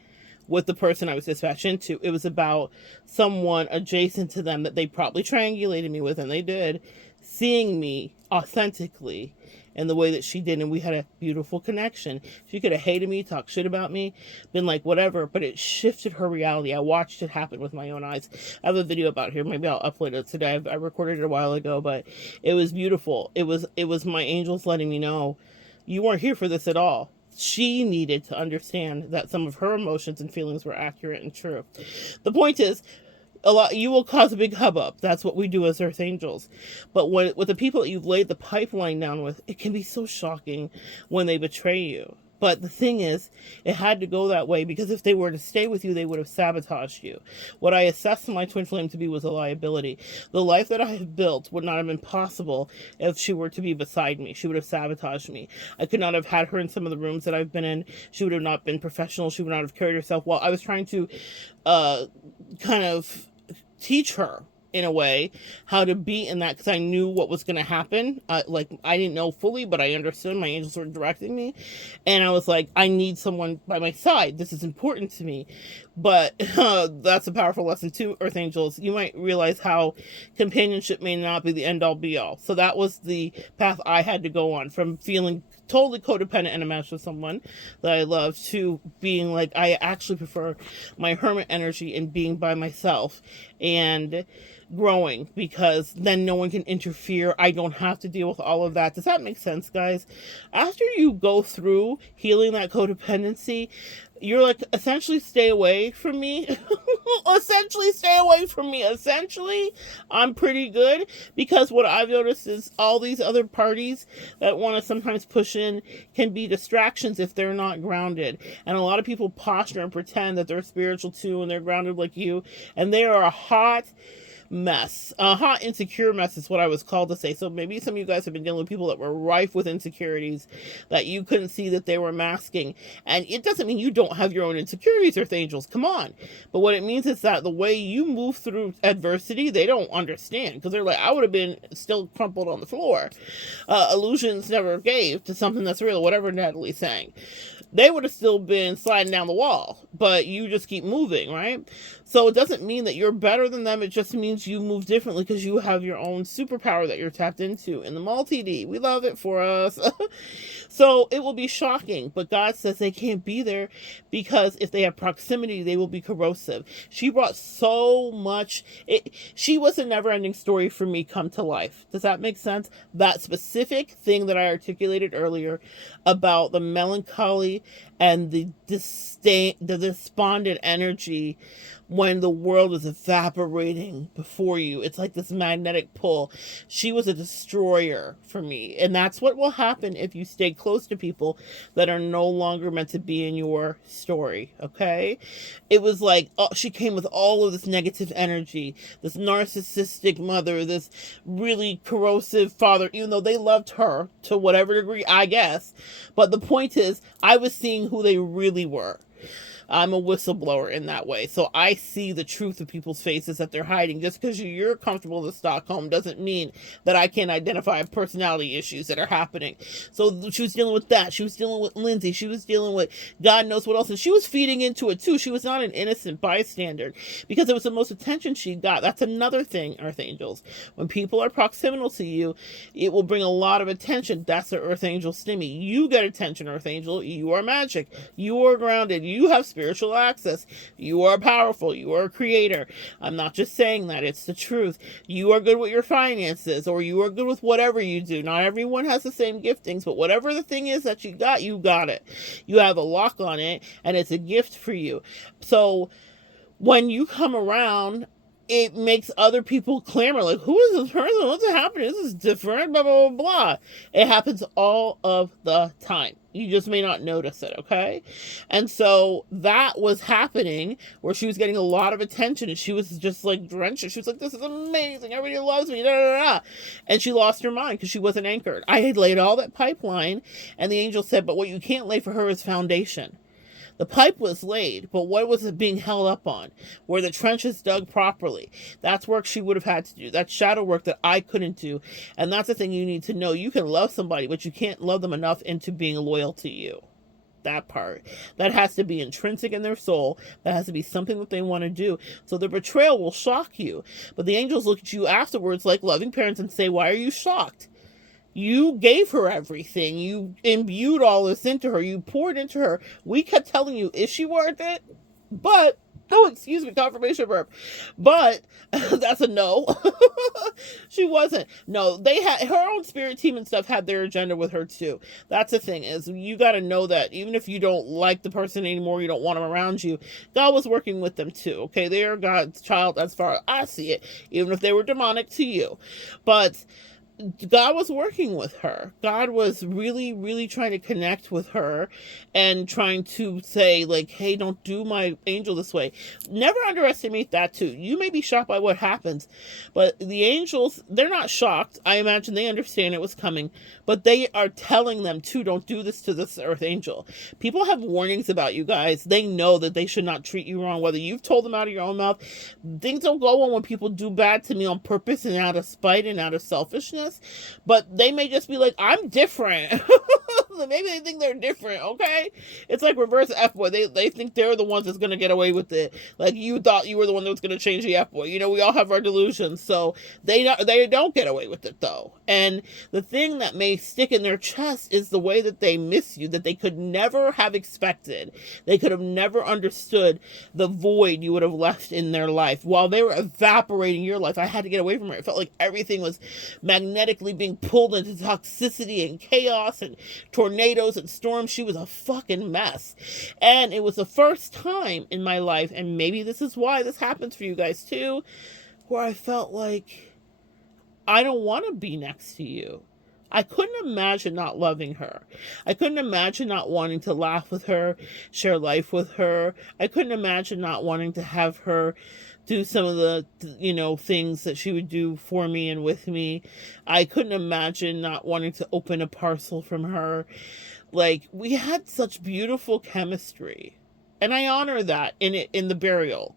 with the person I was dispatched into. It was about someone adjacent to them that they probably triangulated me with, and they did, seeing me authentically in the way that she did, and we had a beautiful connection. She could have hated me, talked shit about me, been like whatever, but it shifted her reality. I watched it happen with my own eyes. I have a video about it here. Maybe I'll upload it today. I recorded it a while ago, but it was beautiful. It was my angels letting me know you weren't here for this at all. She needed to understand that some of her emotions and feelings were accurate and true. The point is, you will cause a big hubbub. That's what we do as Earth Angels. But with the people that you've laid the pipeline down with, it can be so shocking when they betray you. But the thing is, it had to go that way because if they were to stay with you, they would have sabotaged you. What I assessed my twin flame to be was a liability. The life that I have built would not have been possible if she were to be beside me. She would have sabotaged me. I could not have had her in some of the rooms that I've been in. She would have not been professional. She would not have carried herself well. I was trying to kind of teach her in a way how to be in that because I knew what was going to happen. Like I didn't know fully, but I understood. My angels were directing me, and I was like, I need someone by my side. This is important to me. But that's a powerful lesson too, Earth Angels. You might realize how companionship may not be the end all be all. So that was the path I had to go on, from feeling totally codependent and enmeshed with someone that I love to being like, I actually prefer my hermit energy and being by myself and growing, because then no one can interfere. I don't have to deal with all of that. Does that make sense, guys? After you go through healing that codependency, you're like, essentially stay away from me. Essentially stay away from me. Essentially, I'm pretty good, because what I've noticed is all these other parties that want to sometimes push in can be distractions if they're not grounded. And a lot of people posture and pretend that they're spiritual too and they're grounded like you, and they are a hot mess. A hot insecure mess is what I was called to say. So maybe some of you guys have been dealing with people that were rife with insecurities that you couldn't see that they were masking. And it doesn't mean you don't have your own insecurities, Earth Angels. Come on. But what it means is that the way you move through adversity, they don't understand, because they're like, I would have been still crumpled on the floor. Illusions never gave to something that's real, whatever Natalie's saying. They would have still been sliding down the wall, but you just keep moving, right? So it doesn't mean that you're better than them. It just means you move differently because you have your own superpower that you're tapped into in the multi-D. We love it for us. So it will be shocking, but God says they can't be there because if they have proximity, they will be corrosive. She brought so much. She was a never-ending story for me come to life. Does that make sense? That specific thing that I articulated earlier about the melancholy and the disdain, the despondent energy when the world is evaporating before you. It's like this magnetic pull. She was a destroyer for me. And that's what will happen if you stay close to people that are no longer meant to be in your story, okay? It was like, she came with all of this negative energy, this narcissistic mother, this really corrosive father, even though they loved her to whatever degree, I guess. But the point is, I was seeing who they really were. I'm a whistleblower in that way. So I see the truth of people's faces that they're hiding. Just because you're comfortable with Stockholm doesn't mean that I can't identify personality issues that are happening. So she was dealing with that. She was dealing with Lindsay. She was dealing with God knows what else. And she was feeding into it too. She was not an innocent bystander because it was the most attention she got. That's another thing, Earth Angels. When people are proximal to you, it will bring a lot of attention. That's the Earth Angel stimmy. You get attention, Earth Angel. You are magic. You are grounded. You have spiritual access. You are powerful. You are a creator. I'm not just saying that. It's the truth. You are good with your finances, or you are good with whatever you do. Not everyone has the same giftings, but whatever the thing is that you got it. You have a lock on it, and it's a gift for you. So when you come around, it makes other people clamor, like, who is this person? What's happening? This is different, blah, blah, blah, blah. It happens all of the time. You just may not notice it, okay? And so that was happening where she was getting a lot of attention, and she was just like drenched. She was like, this is amazing. Everybody loves me. Da, da, da, da. And she lost her mind because she wasn't anchored. I had laid all that pipeline, and the angel said, but what you can't lay for her is foundation. The pipe was laid, but what was it being held up on? Were the trenches dug properly? That's work she would have had to do. That's shadow work that I couldn't do. And that's the thing you need to know. You can love somebody, but you can't love them enough into being loyal to you. That part. That has to be intrinsic in their soul. That has to be something that they want to do. So the betrayal will shock you. But the angels look at you afterwards like loving parents and say, why are you shocked? You gave her everything. You imbued all this into her. You poured into her. We kept telling you, is she worth it? But, confirmation verb. But, that's a no. She wasn't. No, they had, her own spirit team and stuff had their agenda with her too. That's the thing, is you got to know that even if you don't like the person anymore, you don't want them around you, God was working with them too, okay? They are God's child as far as I see it, even if they were demonic to you. But God was working with her. God was really, really trying to connect with her and trying to say, like, hey, don't do my angel this way. Never underestimate that, too. You may be shocked by what happens, but the angels, they're not shocked. I imagine they understand it was coming, but they are telling them, too, don't do this to this earth angel. People have warnings about you guys. They know that they should not treat you wrong, whether you've told them out of your own mouth. Things don't go on when people do bad to me on purpose and out of spite and out of selfishness. But they may just be like, I'm different. Maybe they think they're different, okay? It's like reverse F-boy. They think they're the ones that's going to get away with it. Like you thought you were the one that was going to change the F-boy. You know, we all have our delusions. So they don't get away with it, though. And the thing that may stick in their chest is the way that they miss you, that they could never have expected. They could have never understood the void you would have left in their life. While they were evaporating your life, I had to get away from her. It felt like everything was magnetically being pulled into toxicity and chaos and tornadoes and storms. She was a fucking mess. And it was the first time in my life, and maybe this is why this happens for you guys too, where I felt like I don't want to be next to you. I couldn't imagine not loving her. I couldn't imagine not wanting to laugh with her, share life with her. I couldn't imagine not wanting to have her do some of the, things that she would do for me and with me. I couldn't imagine not wanting to open a parcel from her. Like, we had such beautiful chemistry. And I honor that in the burial.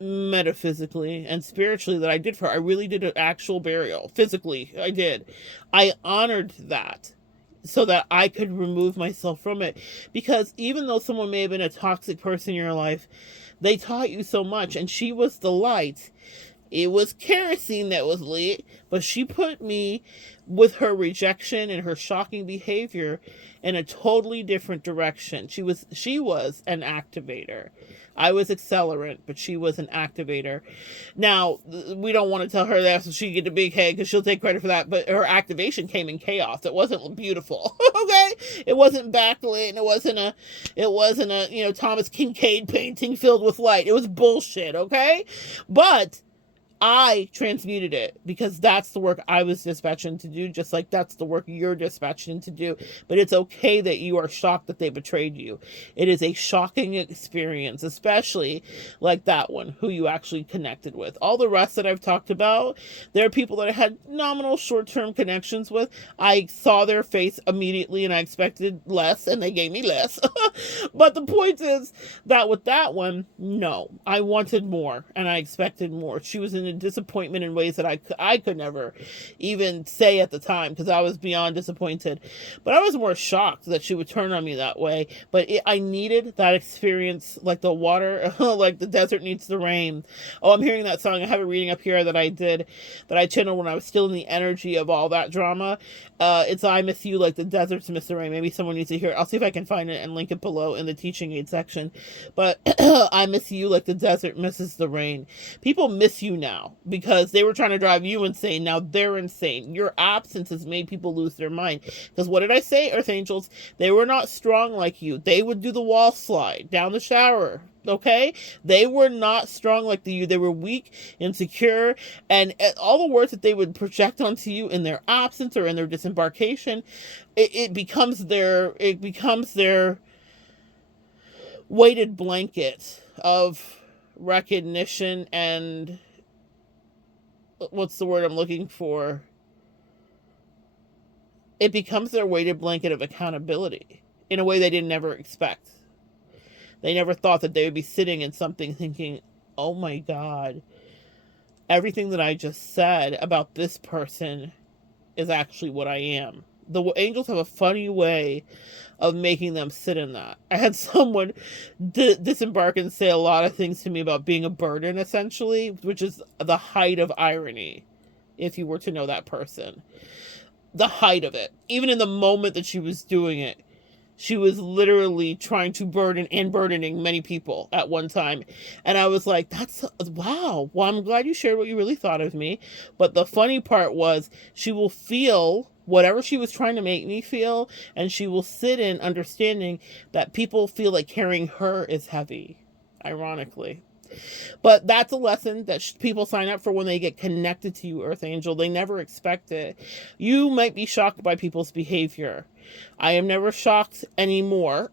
Metaphysically and spiritually that I did for her. I really did an actual burial. Physically, I did. I honored that so that I could remove myself from it. Because even though someone may have been a toxic person in your life, they taught you so much, and she was the light. It was kerosene that was lit, but she put me, with her rejection and her shocking behavior, in a totally different direction. She was an activator. I was accelerant, but she was an activator. Now, we don't want to tell her that so she can get a big head because she'll take credit for that, but her activation came in chaos. It wasn't beautiful, okay? It wasn't backlit, and it wasn't a Thomas Kincaid painting filled with light. It was bullshit, okay? But I transmuted it because that's the work I was dispatched to do, just like that's the work you're dispatched to do. But it's okay that you are shocked that they betrayed you. It is a shocking experience, especially like that one, who you actually connected with. All the rest that I've talked about, there are people that I had nominal short-term connections with. I saw their face immediately and I expected less, and they gave me less. But the point is that with that one, no, I wanted more and I expected more. She was in a disappointment in ways that I could never even say at the time because I was beyond disappointed. But I was more shocked that she would turn on me that way. But I needed that experience, like the water, like the desert needs the rain. Oh, I'm hearing that song. I have a reading up here that I channeled when I was still in the energy of all that drama. It's I Miss You Like the Deserts Miss the Rain. Maybe someone needs to hear it. I'll see if I can find it and link it below in the teaching aid section. But I miss you like the desert misses the rain. People miss you now because they were trying to drive you insane. Now they're insane. Your absence has made people lose their mind. Because what did I say, Earth Angels? They were not strong like you. They would do the wall slide down the shower. Okay? They were not strong like you. They were weak, insecure, and all the words that they would project onto you in their absence or in their disembarkation, it becomes their weighted blanket of recognition and what's the word I'm looking for? It becomes their weighted blanket of accountability in a way they didn't ever expect. They never thought that they would be sitting in something thinking, oh my God, everything that I just said about this person is actually what I am. The angels have a funny way of making them sit in that. I had someone disembark and say a lot of things to me about being a burden, essentially, which is the height of irony, if you were to know that person. The height of it. Even in the moment that she was doing it, she was literally trying to burden and burdening many people at one time. And I was like, wow. Well, I'm glad you shared what you really thought of me. But the funny part was she will feel whatever she was trying to make me feel, and she will sit in understanding that people feel like carrying her is heavy, ironically. But that's a lesson that people sign up for when they get connected to you, Earth Angel. They never expect it. You might be shocked by people's behavior. I am never shocked anymore,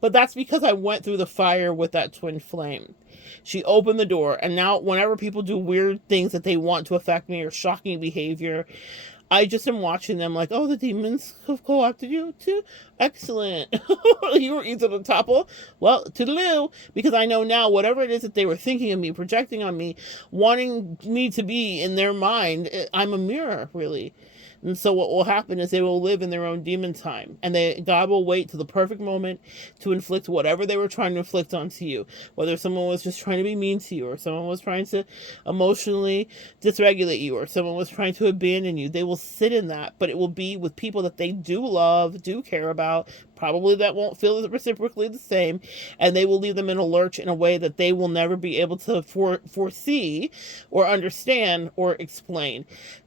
but that's because I went through the fire with that twin flame. She opened the door, and now whenever people do weird things that they want to affect me or shocking behavior, I just am watching them like, oh, the demons have co-opted you too? Excellent. You were easy to topple. Well, toodaloo, because I know now whatever it is that they were thinking of me, projecting on me, wanting me to be in their mind, I'm a mirror, really. And so what will happen is they will live in their own demon time. And God will wait to the perfect moment to inflict whatever they were trying to inflict onto you. Whether someone was just trying to be mean to you, or someone was trying to emotionally dysregulate you, or someone was trying to abandon you. They will sit in that, but it will be with people that they do love, do care about, probably that won't feel reciprocally the same, and they will leave them in a lurch in a way that they will never be able to foresee or understand or explain.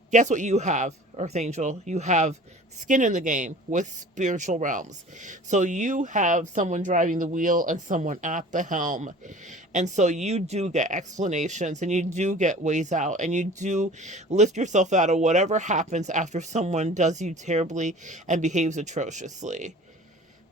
Guess what you have, Earth Angel? You have skin in the game with spiritual realms. So you have someone driving the wheel and someone at the helm. And so you do get explanations, and you do get ways out, and you do lift yourself out of whatever happens after someone does you terribly and behaves atrociously.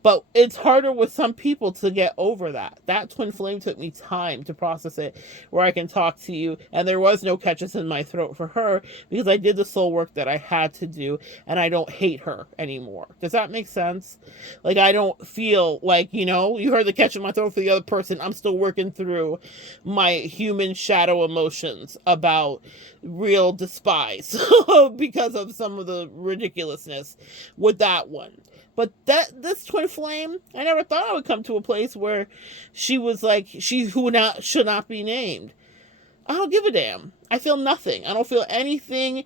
But it's harder with some people to get over that. That twin flame took me time to process it, where I can talk to you, and there was no catches in my throat for her because I did the soul work that I had to do, and I don't hate her anymore. Does that make sense? Like, I don't feel like, you heard the catch in my throat for the other person. I'm still working through my human shadow emotions about real despise because of some of the ridiculousness with that one. But this twin flame, I never thought I would come to a place where she was like, she who should not be named. I don't give a damn. I feel nothing. I don't feel anything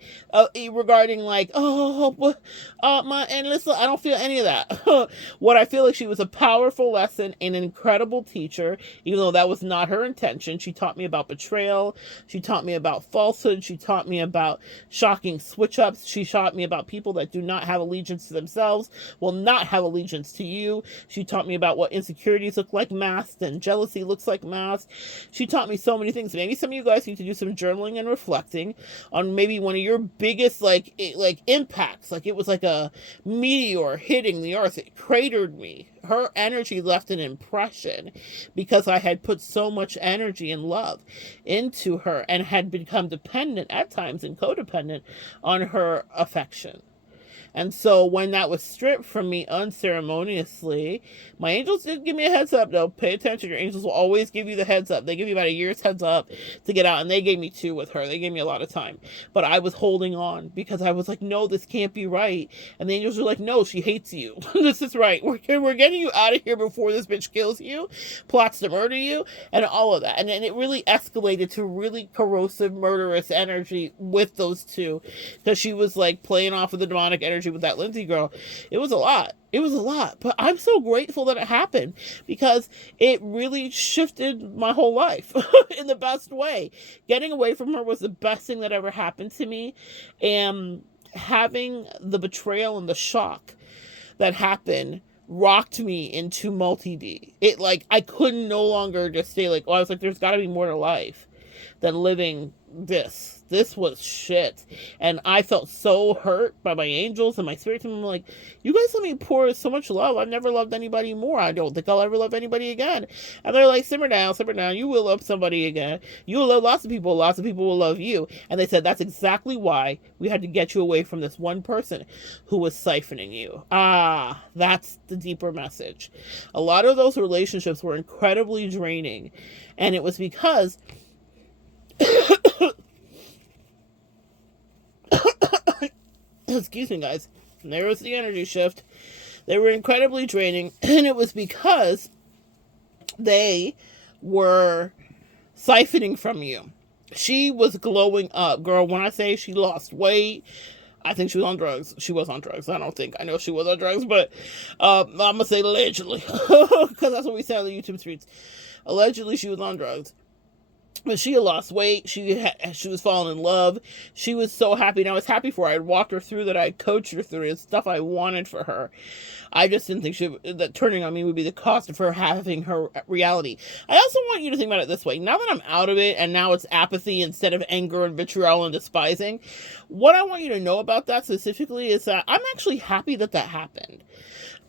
regarding like, my endless. I don't feel any of that. What I feel like, she was a powerful lesson, an incredible teacher, even though that was not her intention. She taught me about betrayal. She taught me about falsehood. She taught me about shocking switch-ups. She taught me about people that do not have allegiance to themselves will not have allegiance to you. She taught me about what insecurities look like masked and jealousy looks like masked. She taught me so many things. Maybe some of you guys need to do some journaling and reflecting on maybe one of your biggest like impacts. Like, it was like a meteor hitting the earth. It cratered me. Her energy left an impression because I had put so much energy and love into her and had become dependent at times and codependent on her affection. And so when that was stripped from me unceremoniously, my angels did give me a heads up, though. Pay attention. Your angels will always give you the heads up. They give you about a year's heads up to get out, and they gave me 2 with her. They gave me a lot of time. But I was holding on because I was like, no, this can't be right. And the angels were like, no, she hates you. This is right. We're getting you out of here before this bitch kills you, plots to murder you, and all of that. And it really escalated to really corrosive, murderous energy with those 2, because she was like playing off of the demonic energy with that Lindsay girl. It was a lot. But I'm so grateful that it happened, because it really shifted my whole life in the best way. Getting away from her was the best thing that ever happened to me. And having the betrayal and the shock that happened rocked me into multi-D. It like, I couldn't no longer just stay like, I was like, there's got to be more to life than living this. This was shit. And I felt so hurt by my angels and my spirit team. I'm like, you guys let me pour so much love. I've never loved anybody more. I don't think I'll ever love anybody again. And they're like, simmer down. You will love somebody again. You will love lots of people. Lots of people will love you. And they said, that's exactly why we had to get you away from this one person who was siphoning you. That's the deeper message. A lot of those relationships were incredibly draining. And it was because excuse me, guys. There was the energy shift. They were incredibly draining, and it was because they were siphoning from you. She was glowing up, girl. When I say she lost weight, I think she was on drugs. She was on drugs. I know she was on drugs, but I'm gonna say allegedly, because that's what we say on the YouTube streets. Allegedly, she was on drugs. But she had lost weight. She was falling in love. She was so happy, and I was happy for her. I'd walked her through that. I coached her through it. Stuff I wanted for her. I just didn't think that turning on me would be the cost of her having her reality. I also want you to think about it this way. Now that I'm out of it, and now it's apathy instead of anger and vitriol and despising, what I want you to know about that specifically is that I'm actually happy that that happened.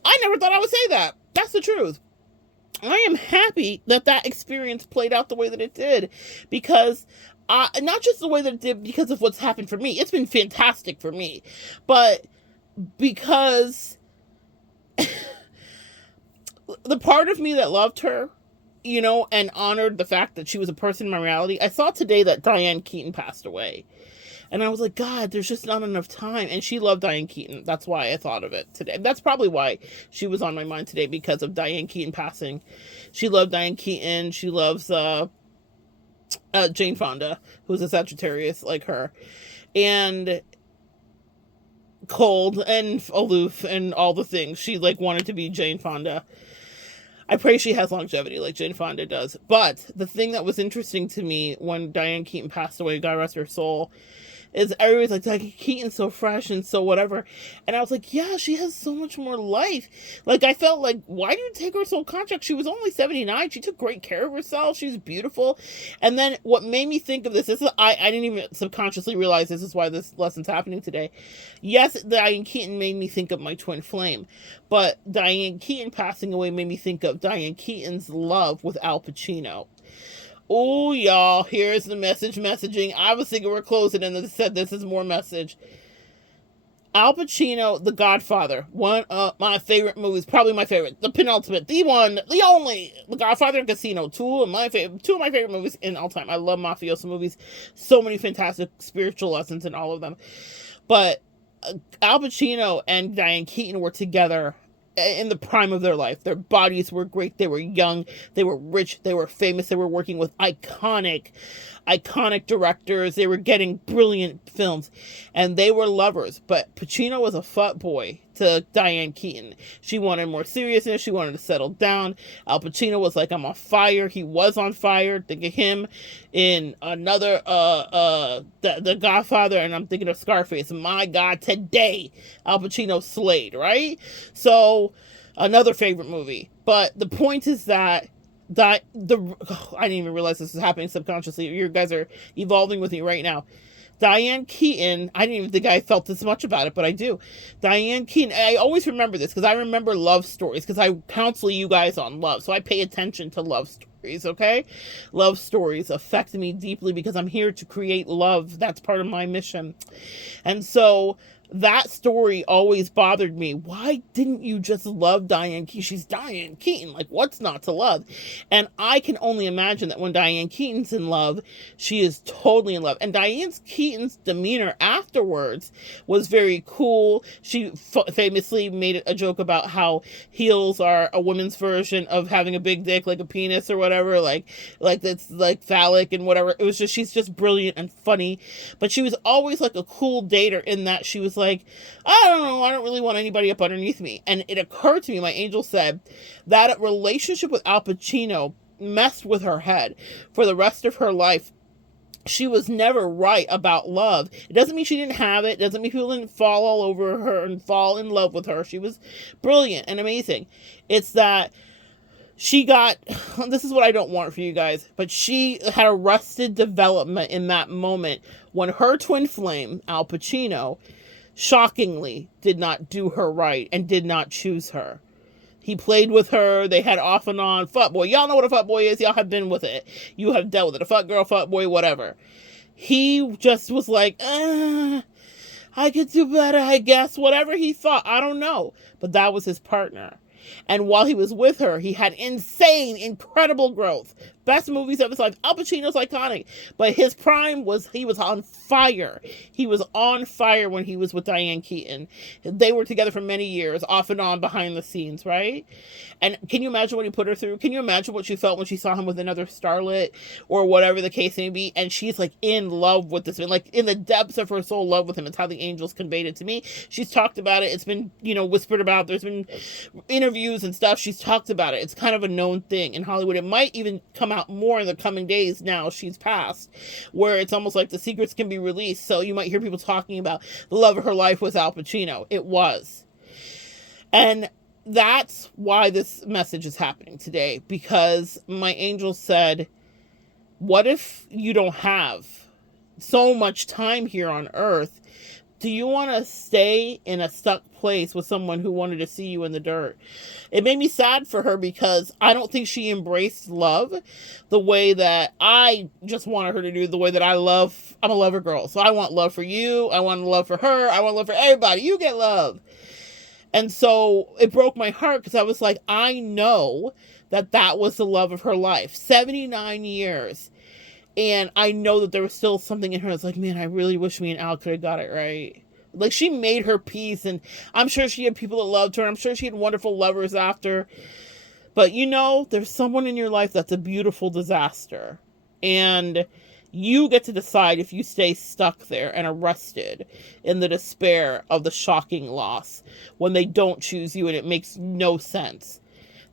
I never thought I would say that. That's the truth. I am happy that that experience played out the way that it did, because not just the way that it did because of what's happened for me. It's been fantastic for me, but because the part of me that loved her, and honored the fact that she was a person in my reality. I saw today that Diane Keaton passed away. And I was like, God, there's just not enough time. And she loved Diane Keaton. That's why I thought of it today. That's probably why she was on my mind today, because of Diane Keaton passing. She loved Diane Keaton. She loves Jane Fonda, who's a Sagittarius like her. And cold and aloof and all the things. She wanted to be Jane Fonda. I pray she has longevity like Jane Fonda does. But the thing that was interesting to me when Diane Keaton passed away, God rest her soul, is everybody's like, Diane Keaton's so fresh and so whatever. And I was like, yeah, she has so much more life. I felt like, why do you take her so contract? She was only 79. She took great care of herself. She's beautiful. And then what made me think of this is, I didn't even subconsciously realize this is why this lesson's happening today. Yes, Diane Keaton made me think of my twin flame, but Diane Keaton passing away made me think of Diane Keaton's love with Al Pacino. Oh, y'all, here's the messaging. I was thinking we're closing, and then said this is more message. Al Pacino, The Godfather, one of my favorite movies, probably my favorite, the penultimate, the one, the only, The Godfather and Casino, two of my favorite movies in all time. I love mafioso movies. So many fantastic spiritual lessons in all of them. But Al Pacino and Diane Keaton were together in the prime of their life. Their bodies were great. They were young. They were rich. They were famous. They were working with iconic directors. They were getting brilliant films, and they were lovers. But Pacino was a fuck boy to Diane Keaton. She wanted more seriousness. She wanted to settle down. Al Pacino was like, I'm on fire. He was on fire. Think of him in another, the Godfather, and I'm thinking of Scarface. My God, today, Al Pacino slayed, right? So, another favorite movie. But the point is that I didn't even realize this is happening subconsciously. You guys are evolving with me right now. Diane Keaton, I didn't even think I felt this much about it, but I do. Diane Keaton, I always remember this because I remember love stories, because I counsel you guys on love, so I pay attention to love stories, okay? Love stories affect me deeply because I'm here to create love. That's part of my mission. And so that story always bothered me. Why didn't you just love Diane Keaton? She's Diane Keaton. What's not to love? And I can only imagine that when Diane Keaton's in love, she is totally in love. And Diane Keaton's demeanor afterwards was very cool. She famously made a joke about how heels are a woman's version of having a big dick, like a penis or whatever, like that's phallic and whatever. It was just, she's just brilliant and funny. But she was always a cool dater in that she was I don't know, I don't really want anybody up underneath me. And it occurred to me, my angel said, that relationship with Al Pacino messed with her head for the rest of her life. She was never right about love. It doesn't mean she didn't have it. It doesn't mean people didn't fall all over her and fall in love with her. She was brilliant and amazing. It's that she got, this is what I don't want for you guys, but she had arrested development in that moment when her twin flame, Al Pacino, shockingly did not do her right and did not choose her. He played with her. They had off and on fuckboy. Y'all know what a fuckboy is. Y'all have been with it. You have dealt with it. A fuck girl, fuckboy, whatever. He just was like, I could do better, I guess. Whatever he thought. I don't know. But that was his partner. And while he was with her, he had insane, incredible growth. Best movies of his life. Al Pacino's iconic. But his prime was, he was on fire. He was on fire when he was with Diane Keaton. They were together for many years, off and on behind the scenes, right? And can you imagine what he put her through? Can you imagine what she felt when she saw him with another starlet or whatever the case may be? And she's in love with this man, in the depths of her soul, love with him. It's how the angels conveyed it to me. She's talked about it. It's been, whispered about. There's been interviews and stuff. She's talked about it. It's kind of a known thing in Hollywood. It might even come come out more in the coming days now she's passed, where it's almost like the secrets can be released. So you might hear people talking about the love of her life was Al Pacino. It was. And that's why this message is happening today, because my angel said, what if you don't have so much time here on earth? Do you want to stay in a stuck place with someone who wanted to see you in the dirt? It made me sad for her, because I don't think she embraced love the way that I just wanted her to do, the way that I love. I'm a lover girl, so I want love for you. I want love for her. I want love for everybody. You get love. And so it broke my heart, because I was like, I know that that was the love of her life. 79 years. And I know that there was still something in her that's like, man, I really wish me and Al could have got it right. Like, she made her peace, and I'm sure she had people that loved her. I'm sure she had wonderful lovers after. But, you know, there's someone in your life that's a beautiful disaster. And you get to decide if you stay stuck there and arrested in the despair of the shocking loss when they don't choose you and it makes no sense.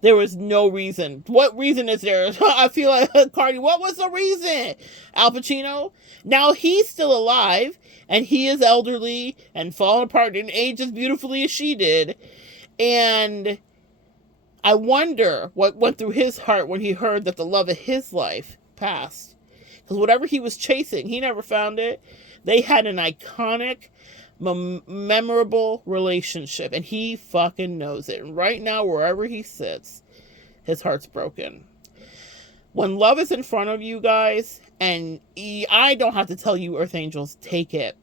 There was no reason. What reason is there? I feel like, Cardi, what was the reason? Al Pacino? Now he's still alive, and he is elderly and fallen apart and age as beautifully as she did. And I wonder what went through his heart when he heard that the love of his life passed. Because whatever he was chasing, he never found it. They had an iconic, memorable relationship, and he fucking knows it. And right now, wherever he sits, his heart's broken. When love is in front of you guys, and I don't have to tell you, Earth Angels, take it.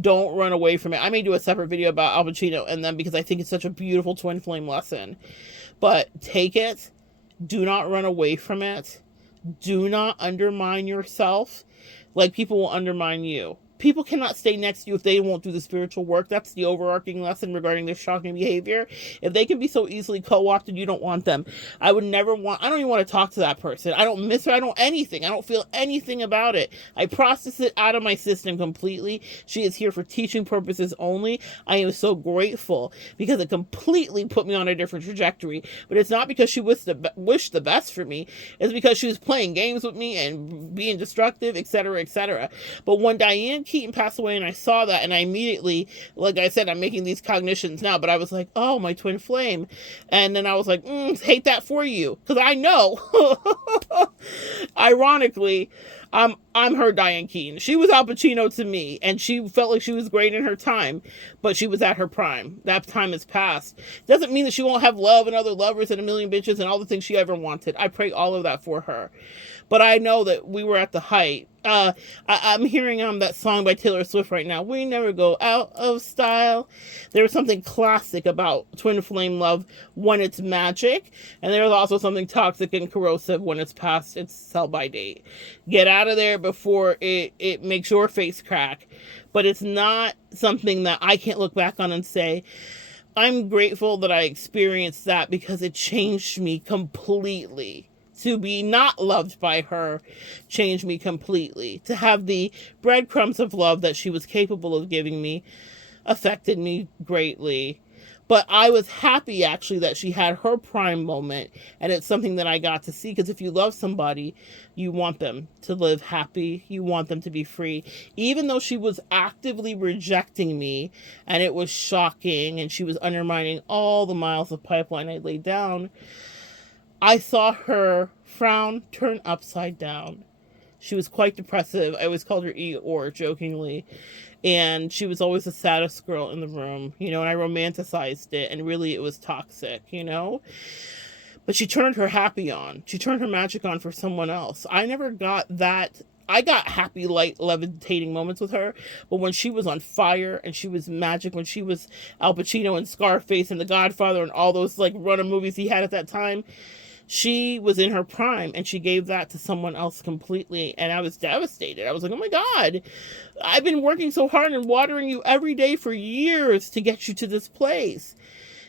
Don't run away from it. I may do a separate video about Al Pacino and them, because I think it's such a beautiful twin flame lesson. But take it. Do not run away from it. Do not undermine yourself like people will undermine you. People cannot stay next to you if they won't do the spiritual work. That's the overarching lesson regarding their shocking behavior. If they can be so easily co-opted, you don't want them. I don't even want to talk to that person. I don't miss her. I don't anything. I don't feel anything about it. I process it out of my system completely. She is here for teaching purposes only. I am so grateful, because it completely put me on a different trajectory. But it's not because she wished the best for me. It's because she was playing games with me and being destructive, etc., etc. But when Diane Keaton passed away, and I saw that, and I immediately, like I said, I'm making these cognitions now, but I was like, oh, my twin flame. And then I was like, hate that for you, because I know. Ironically, I'm her Diane Keaton. She was Al Pacino to me, and she felt like she was great in her time, but she was at her prime. That time has passed. Doesn't mean that she won't have love and other lovers and a million bitches and all the things she ever wanted. I pray all of that for her. But I know that we were at the height. I'm hearing that song by Taylor Swift right now. We never go out of style. There was something classic about twin flame love when it's magic. And there was also something toxic and corrosive when it's past its sell-by date. Get out of there before it makes your face crack. But it's not something that I can't look back on and say, I'm grateful that I experienced that, because it changed me completely. To be not loved by her changed me completely. To have the breadcrumbs of love that she was capable of giving me affected me greatly. But I was happy, actually, that she had her prime moment, and it's something that I got to see, because if you love somebody, you want them to live happy. You want them to be free. Even though she was actively rejecting me, and it was shocking, and she was undermining all the miles of pipeline I laid down, I saw her frown turn upside down. She was quite depressive. I always called her Eeyore, jokingly. And she was always the saddest girl in the room, and I romanticized it, and really it was toxic, But she turned her happy on. She turned her magic on for someone else. I never got that. I got happy, light, levitating moments with her, but when she was on fire and she was magic, when she was Al Pacino and Scarface and The Godfather and all those run of movies he had at that time, she was in her prime, and she gave that to someone else completely, and I was devastated. I was like, oh my God, I've been working so hard and watering you every day for years to get you to this place,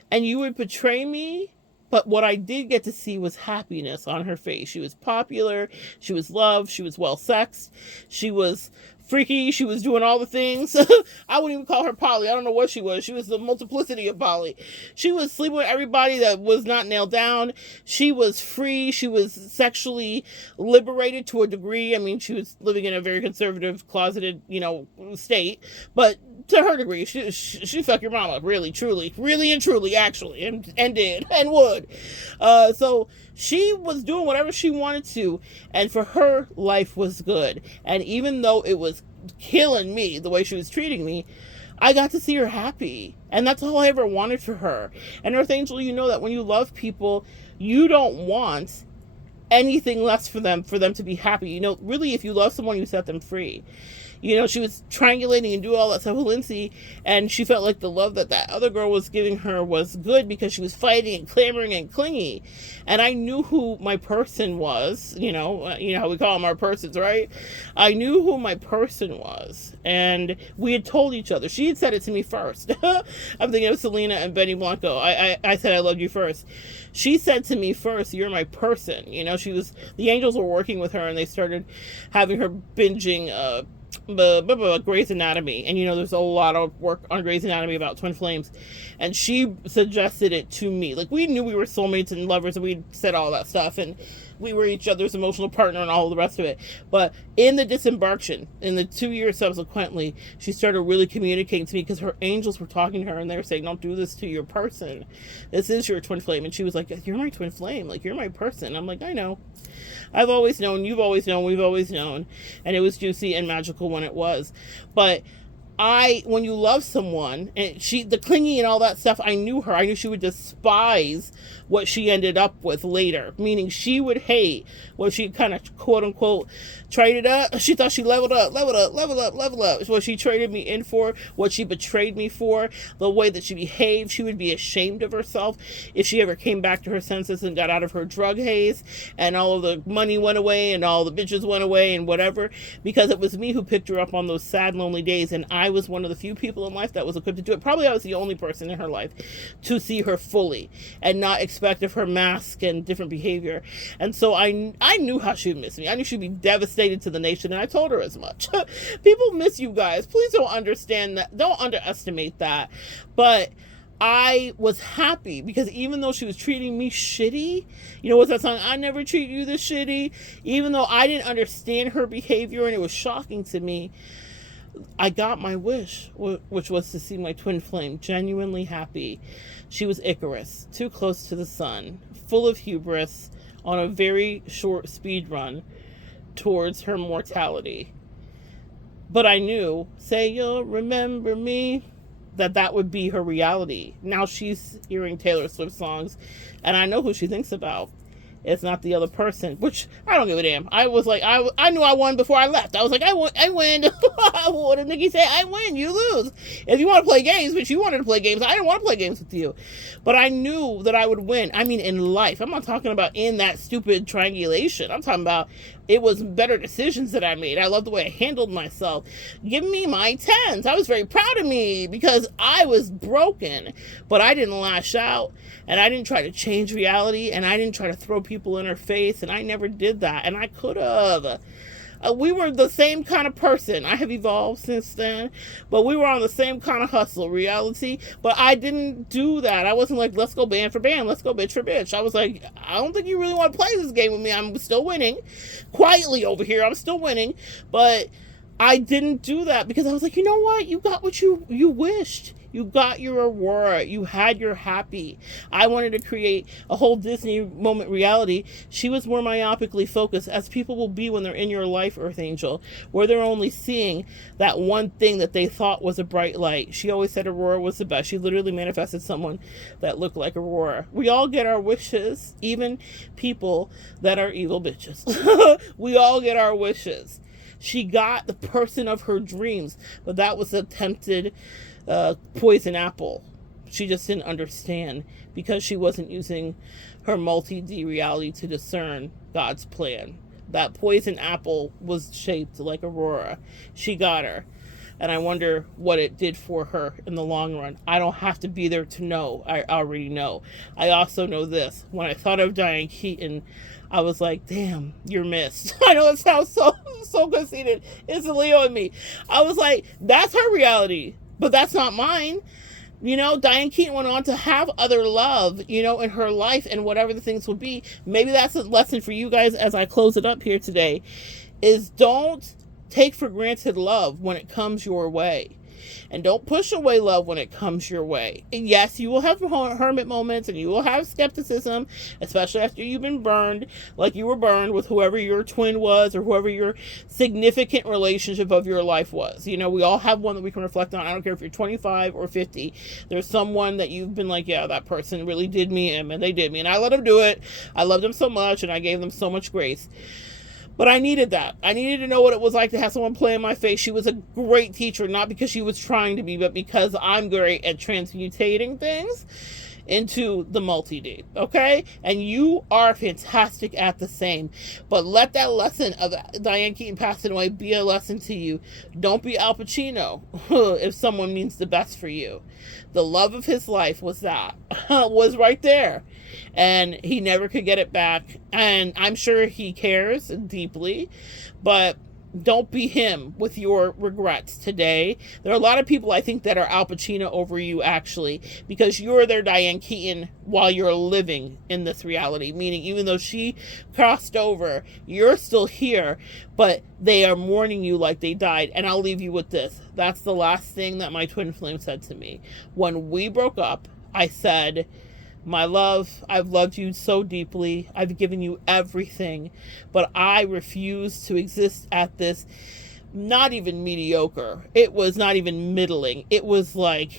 and you would betray me? But what I did get to see was happiness on her face. She was popular, she was loved, she was well-sexed, she was freaky. She was doing all the things. I wouldn't even call her poly. I don't know what she was. She was the multiplicity of poly. She was sleeping with everybody that was not nailed down. She was free. She was sexually liberated to a degree. I mean, she was living in a very conservative, closeted, state, but to her degree, she fuck your mama, really, truly, really and truly, actually, and did, and would. So she was doing whatever she wanted to, and for her, life was good. And even though it was killing me, the way she was treating me, I got to see her happy. And that's all I ever wanted for her. And Earth Angel, you know that when you love people, you don't want anything less for them to be happy. Really, if you love someone, you set them free. She was triangulating and doing all that stuff with Lindsay, and she felt like the love that other girl was giving her was good because she was fighting and clamoring and clingy. And I knew who my person was. You know how we call them our persons, right? I knew who my person was, and we had told each other. She had said it to me first. I'm thinking of Selena and Benny Blanco. I said I loved you first. She said to me first, "You're my person." The angels were working with her, and they started having her binging Grey's Anatomy, and there's a lot of work on Grey's Anatomy about twin flames, and she suggested it to me. Like, we knew we were soulmates and lovers, and we said all that stuff, and we were each other's emotional partner and all the rest of it. But in the disembarkation, in the 2 years subsequently, she started really communicating to me because her angels were talking to her, and they were saying, "Don't do this to your person. This is your twin flame." And she was like, "You're my twin flame. Like, you're my person." I'm like, "I know. I've always known, you've always known, we've always known." And it was juicy and magical when it was. But when you love someone, and the clingy and all that stuff, I knew her. I knew she would despise what she ended up with later. Meaning she would hate what she kind of, quote unquote, traded up. She thought she leveled up. It's what she traded me in for, what she betrayed me for, the way that she behaved. She would be ashamed of herself if she ever came back to her senses and got out of her drug haze, and all of the money went away, and all the bitches went away, and whatever, because it was me who picked her up on those sad, lonely days, and I was one of the few people in life that was equipped to do it. Probably I was the only person in her life to see her fully and not expect of her mask and different behavior. And so I knew how she would miss me. I knew she'd be devastated to the nation, and I told her as much. People miss you guys. Please don't underestimate that. But I was happy because even though she was treating me shitty, what's that song? "I never treat you this shitty." Even though I didn't understand her behavior and it was shocking to me, I got my wish, which was to see my twin flame genuinely happy. She was Icarus, too close to the sun, full of hubris, on a very short speed run towards her mortality. But I knew, "Say you'll remember me," that would be her reality. Now she's hearing Taylor Swift songs, and I know who she thinks about. It's not the other person, which I don't give a damn. I was like, I knew I won before I left. I was like, I win. What did Nikki say? I win, you lose. If you want to play games, which you wanted to play games, I didn't want to play games with you. But I knew that I would win. I mean, in life. I'm not talking about in that stupid triangulation. I'm talking about it was better decisions that I made. I love the way I handled myself. Give me my 10s. I was very proud of me because I was broken. But I didn't lash out, and I didn't try to change reality, and I didn't try to throw people in her face, and I never did that, and I could have. We were the same kind of person. I have evolved since then, but we were on the same kind of hustle reality, but I didn't do that. I wasn't like, let's go band for band, let's go bitch for bitch. I was like, I don't think you really want to play this game with me. I'm still winning. Quietly over here, I'm still winning, but I didn't do that because I was like, you know what? You got what you wished. You got your Aurora. You had your happy. I wanted to create a whole Disney moment reality. She was more myopically focused, as people will be when they're in your life, Earth Angel, where they're only seeing that one thing that they thought was a bright light. She always said Aurora was the best. She literally manifested someone that looked like Aurora. We all get our wishes, even people that are evil bitches. We all get our wishes. She got the person of her dreams, but that was a tempted poison apple. She just didn't understand because she wasn't using her multi-D reality to discern God's plan. That poison apple was shaped like Aurora. She got her. And I wonder what it did for her in the long run. I don't have to be there to know. I already know. I also know this. When I thought of Diane Keaton, I was like, damn, you're missed. I know it sounds so conceited. It's a Leo in me. I was like, that's her reality, but that's not mine. You know, Diane Keaton went on to have other love, you know, in her life, and whatever the things will be. Maybe that's a lesson for you guys as I close it up here today, is don't take for granted love when it comes your way. And don't push away love when it comes your way. And yes, you will have hermit moments, and you will have skepticism, especially after you've been burned, like you were burned with whoever your twin was, or whoever your significant relationship of your life was. You know, we all have one that we can reflect on. I don't care if you're 25 or 50. There's someone that you've been like, yeah, that person really did me in, and they did me, and I let them do it. I loved them so much, and I gave them so much grace. But I needed that. I needed to know what it was like to have someone play in my face. She was a great teacher, not because she was trying to be, but because I'm great at transmutating things into the multi-D, okay? And you are fantastic at the same. But let that lesson of Diane Keaton passing away be a lesson to you. Don't be Al Pacino if someone means the best for you. The love of his life was that, was right there. And he never could get it back. And I'm sure he cares deeply, but don't be him with your regrets today. There are a lot of people, I think, that are Al Pacino over you, actually, because you're their Diane Keaton while you're living in this reality. Meaning, even though she crossed over, you're still here, but they are mourning you like they died. And I'll leave you with this. That's the last thing that my twin flame said to me. When we broke up, I said, my love, I've loved you so deeply. I've given you everything, but I refuse to exist at this, not even mediocre. It was not even middling. It was like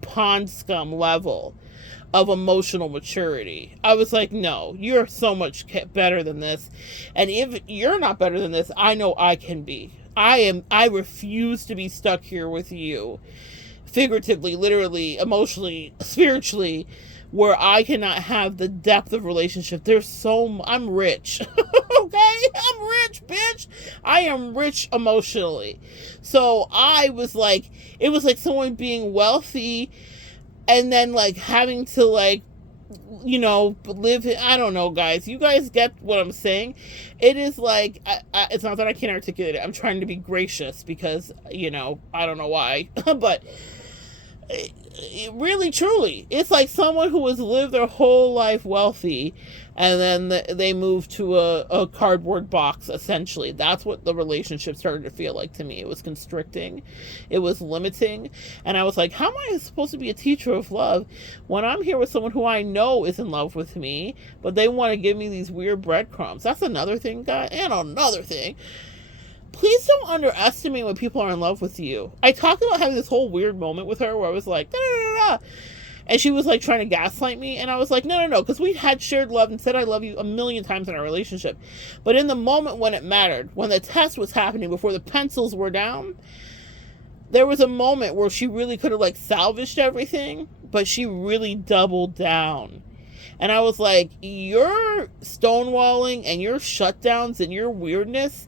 pond scum level of emotional maturity. I was like, no, you're so much better than this. And if you're not better than this, I know I can be. I refuse to be stuck here with you, figuratively, literally, emotionally, spiritually, where I cannot have the depth of relationship. I'm rich. Okay? I'm rich, bitch. I am rich emotionally. So I was like, it was like someone being wealthy and then like having to like, you know, live. I don't know, guys. You guys get what I'm saying? It is like, it's not that I can't articulate it. I'm trying to be gracious because, you know, I don't know why, but really, truly, it's like someone who has lived their whole life wealthy, and then they move to a cardboard box, essentially. That's what the relationship started to feel like to me. It was constricting. It was limiting. And I was like, how am I supposed to be a teacher of love when I'm here with someone who I know is in love with me, but they want to give me these weird breadcrumbs? That's another thing, guys. And another thing. Please don't underestimate when people are in love with you. I talked about having this whole weird moment with her where I was like, da, da, da, da. And she was like trying to gaslight me. And I was like, no, because we had shared love and said I love you a million times in our relationship. But in the moment when it mattered, when the test was happening, before the pencils were down, there was a moment where she really could have like salvaged everything, but she really doubled down. And I was like, your stonewalling and your shutdowns and your weirdness,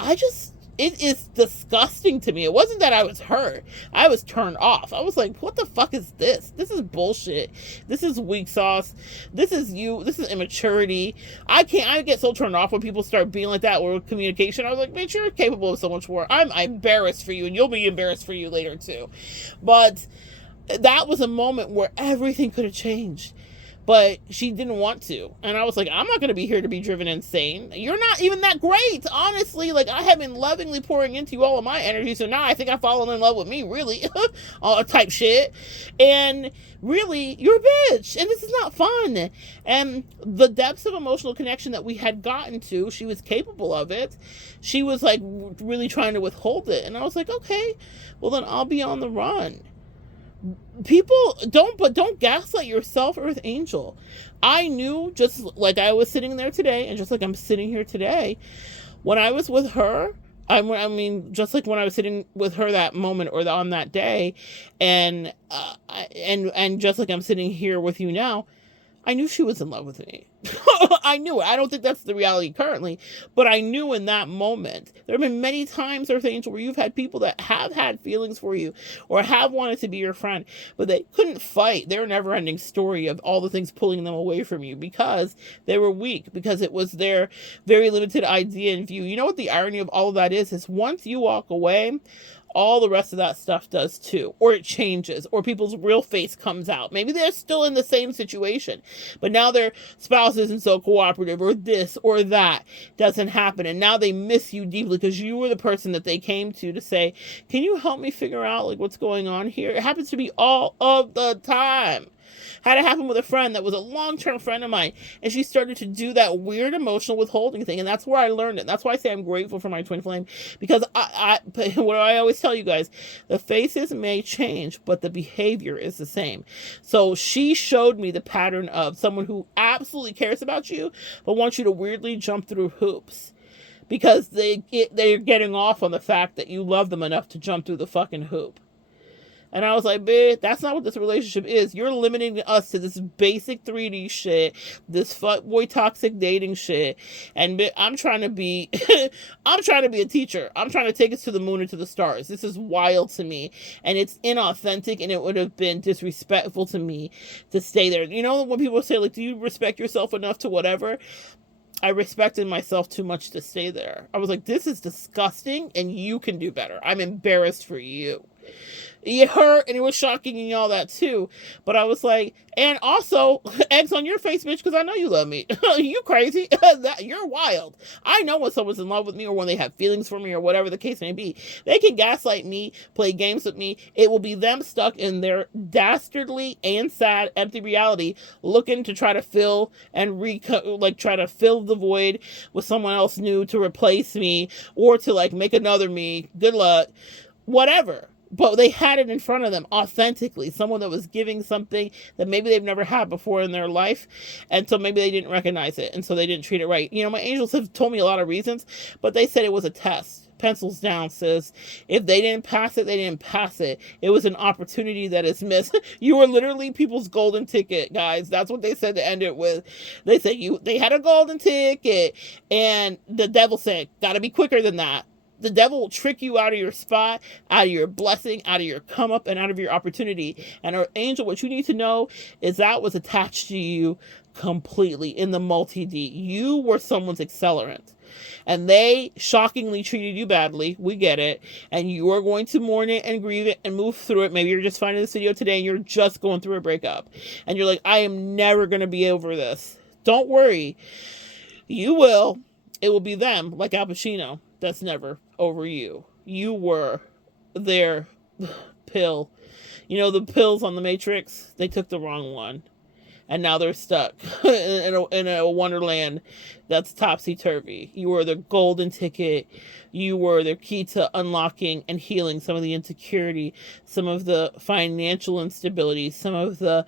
it is disgusting to me. It wasn't that I was hurt. I was turned off. I was like, what the fuck is this? This is bullshit. This is weak sauce. This is you. This is immaturity. I get so turned off when people start being like that with communication. I was like, bitch, you're capable of so much more. I'm embarrassed for you, and you'll be embarrassed for you later too. But that was a moment where everything could have changed. But she didn't want to. And I was like, I'm not going to be here to be driven insane. You're not even that great, honestly. Like, I have been lovingly pouring into you all of my energy, so now I think I've fallen in love with me, really. Type shit. And really, you're a bitch. And this is not fun. And the depths of emotional connection that we had gotten to, she was capable of it. She was, like, really trying to withhold it. And I was like, okay, well, then I'll be on the run. People don't gaslight yourself, Earth Angel. I knew, just like I was sitting there today, and just like I'm sitting here today, when I was with her, I mean, just like when I was sitting with her that moment or on that day, and just like I'm sitting here with you now, I knew she was in love with me. I knew it. I don't think that's the reality currently, but I knew in that moment. There have been many times, Earth Angel, where you've had people that have had feelings for you or have wanted to be your friend, but they couldn't fight their never-ending story of all the things pulling them away from you because they were weak, because it was their very limited idea and view. You know what the irony of all of that is once you walk away, all the rest of that stuff does too, or it changes, or people's real face comes out. Maybe they're still in the same situation, but now their spouse isn't so cooperative, or this or that doesn't happen, and now they miss you deeply because you were the person that they came to say, can you help me figure out like what's going on here? It happens to be all of the time. Had it happen with a friend that was a long-term friend of mine, and she started to do that weird emotional withholding thing, and that's where I learned it. That's why I say I'm grateful for my twin flame, because what I always tell you guys, the faces may change, but the behavior is the same. So she showed me the pattern of someone who absolutely cares about you, but wants you to weirdly jump through hoops, because they're getting off on the fact that you love them enough to jump through the fucking hoop. And I was like, bitch, that's not what this relationship is. You're limiting us to this basic 3D shit, this fuckboy toxic dating shit. And bitch, I'm trying to be a teacher. I'm trying to take us to the moon and to the stars. This is wild to me. And it's inauthentic, and it would have been disrespectful to me to stay there. You know, when people say, like, do you respect yourself enough to whatever? I respected myself too much to stay there. I was like, this is disgusting, and you can do better. I'm embarrassed for you. It hurt, and it was shocking and all that too. But I was like, and also, eggs on your face, bitch, because I know you love me. You crazy. You're wild. I know when someone's in love with me, or when they have feelings for me, or whatever the case may be. They can gaslight me, play games with me. It will be them stuck in their dastardly and sad, empty reality, looking to try to fill and try to fill the void with someone else new to replace me, or to like make another me. Good luck. Whatever. But they had it in front of them authentically. Someone that was giving something that maybe they've never had before in their life. And so maybe they didn't recognize it. And so they didn't treat it right. You know, my angels have told me a lot of reasons, but they said it was a test. Pencils down, sis. If they didn't pass it, they didn't pass it. It was an opportunity that is missed. You were literally people's golden ticket, guys. That's what they said to end it with. They said they had a golden ticket, and the devil said, gotta be quicker than that. The devil will trick you out of your spot, out of your blessing, out of your come up, and out of your opportunity. And our angel, what you need to know is that was attached to you completely in the multi-D. You were someone's accelerant. And they shockingly treated you badly. We get it. And you are going to mourn it and grieve it and move through it. Maybe you're just finding this video today and you're just going through a breakup. And you're like, I am never going to be over this. Don't worry. You will. It will be them, like Al Pacino. That's never over you. You were their pill. You know, the pills on the Matrix, they took the wrong one. And now they're stuck in a wonderland that's topsy-turvy. You were their golden ticket. You were their key to unlocking and healing some of the insecurity, some of the financial instability, some of the,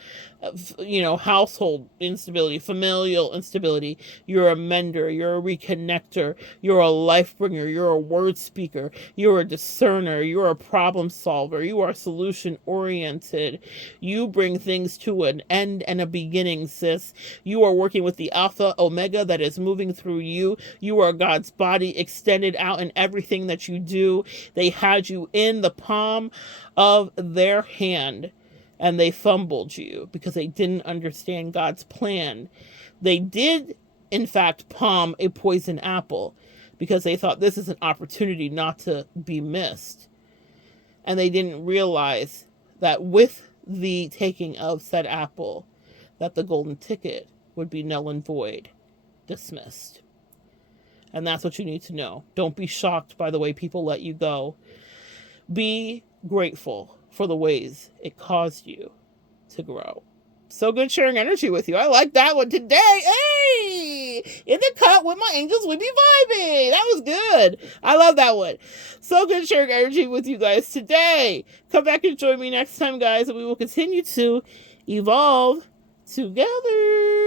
household instability, familial instability. You're a mender. You're a reconnector. You're a life bringer. You're a word speaker. You're a discerner. You're a problem solver. You are solution oriented. You bring things to an end and a beginning, sis. You are working with the Alpha Omega that is moving through you. You are God's body extended out in everything that you do. They had you in the palm of their hand, and they fumbled you because they didn't understand God's plan. They did, in fact, palm a poison apple because they thought this is an opportunity not to be missed. And they didn't realize that with the taking of said apple, that the golden ticket would be null and void, dismissed. And that's what you need to know. Don't be shocked by the way people let you go. Be grateful for the ways it caused you to grow. So good sharing energy with you. I like that one today. Hey, in the cut with my angels, we be vibing. That was good. I love that one. So good sharing energy with you guys today. Come back and join me next time, guys, and we will continue to evolve together.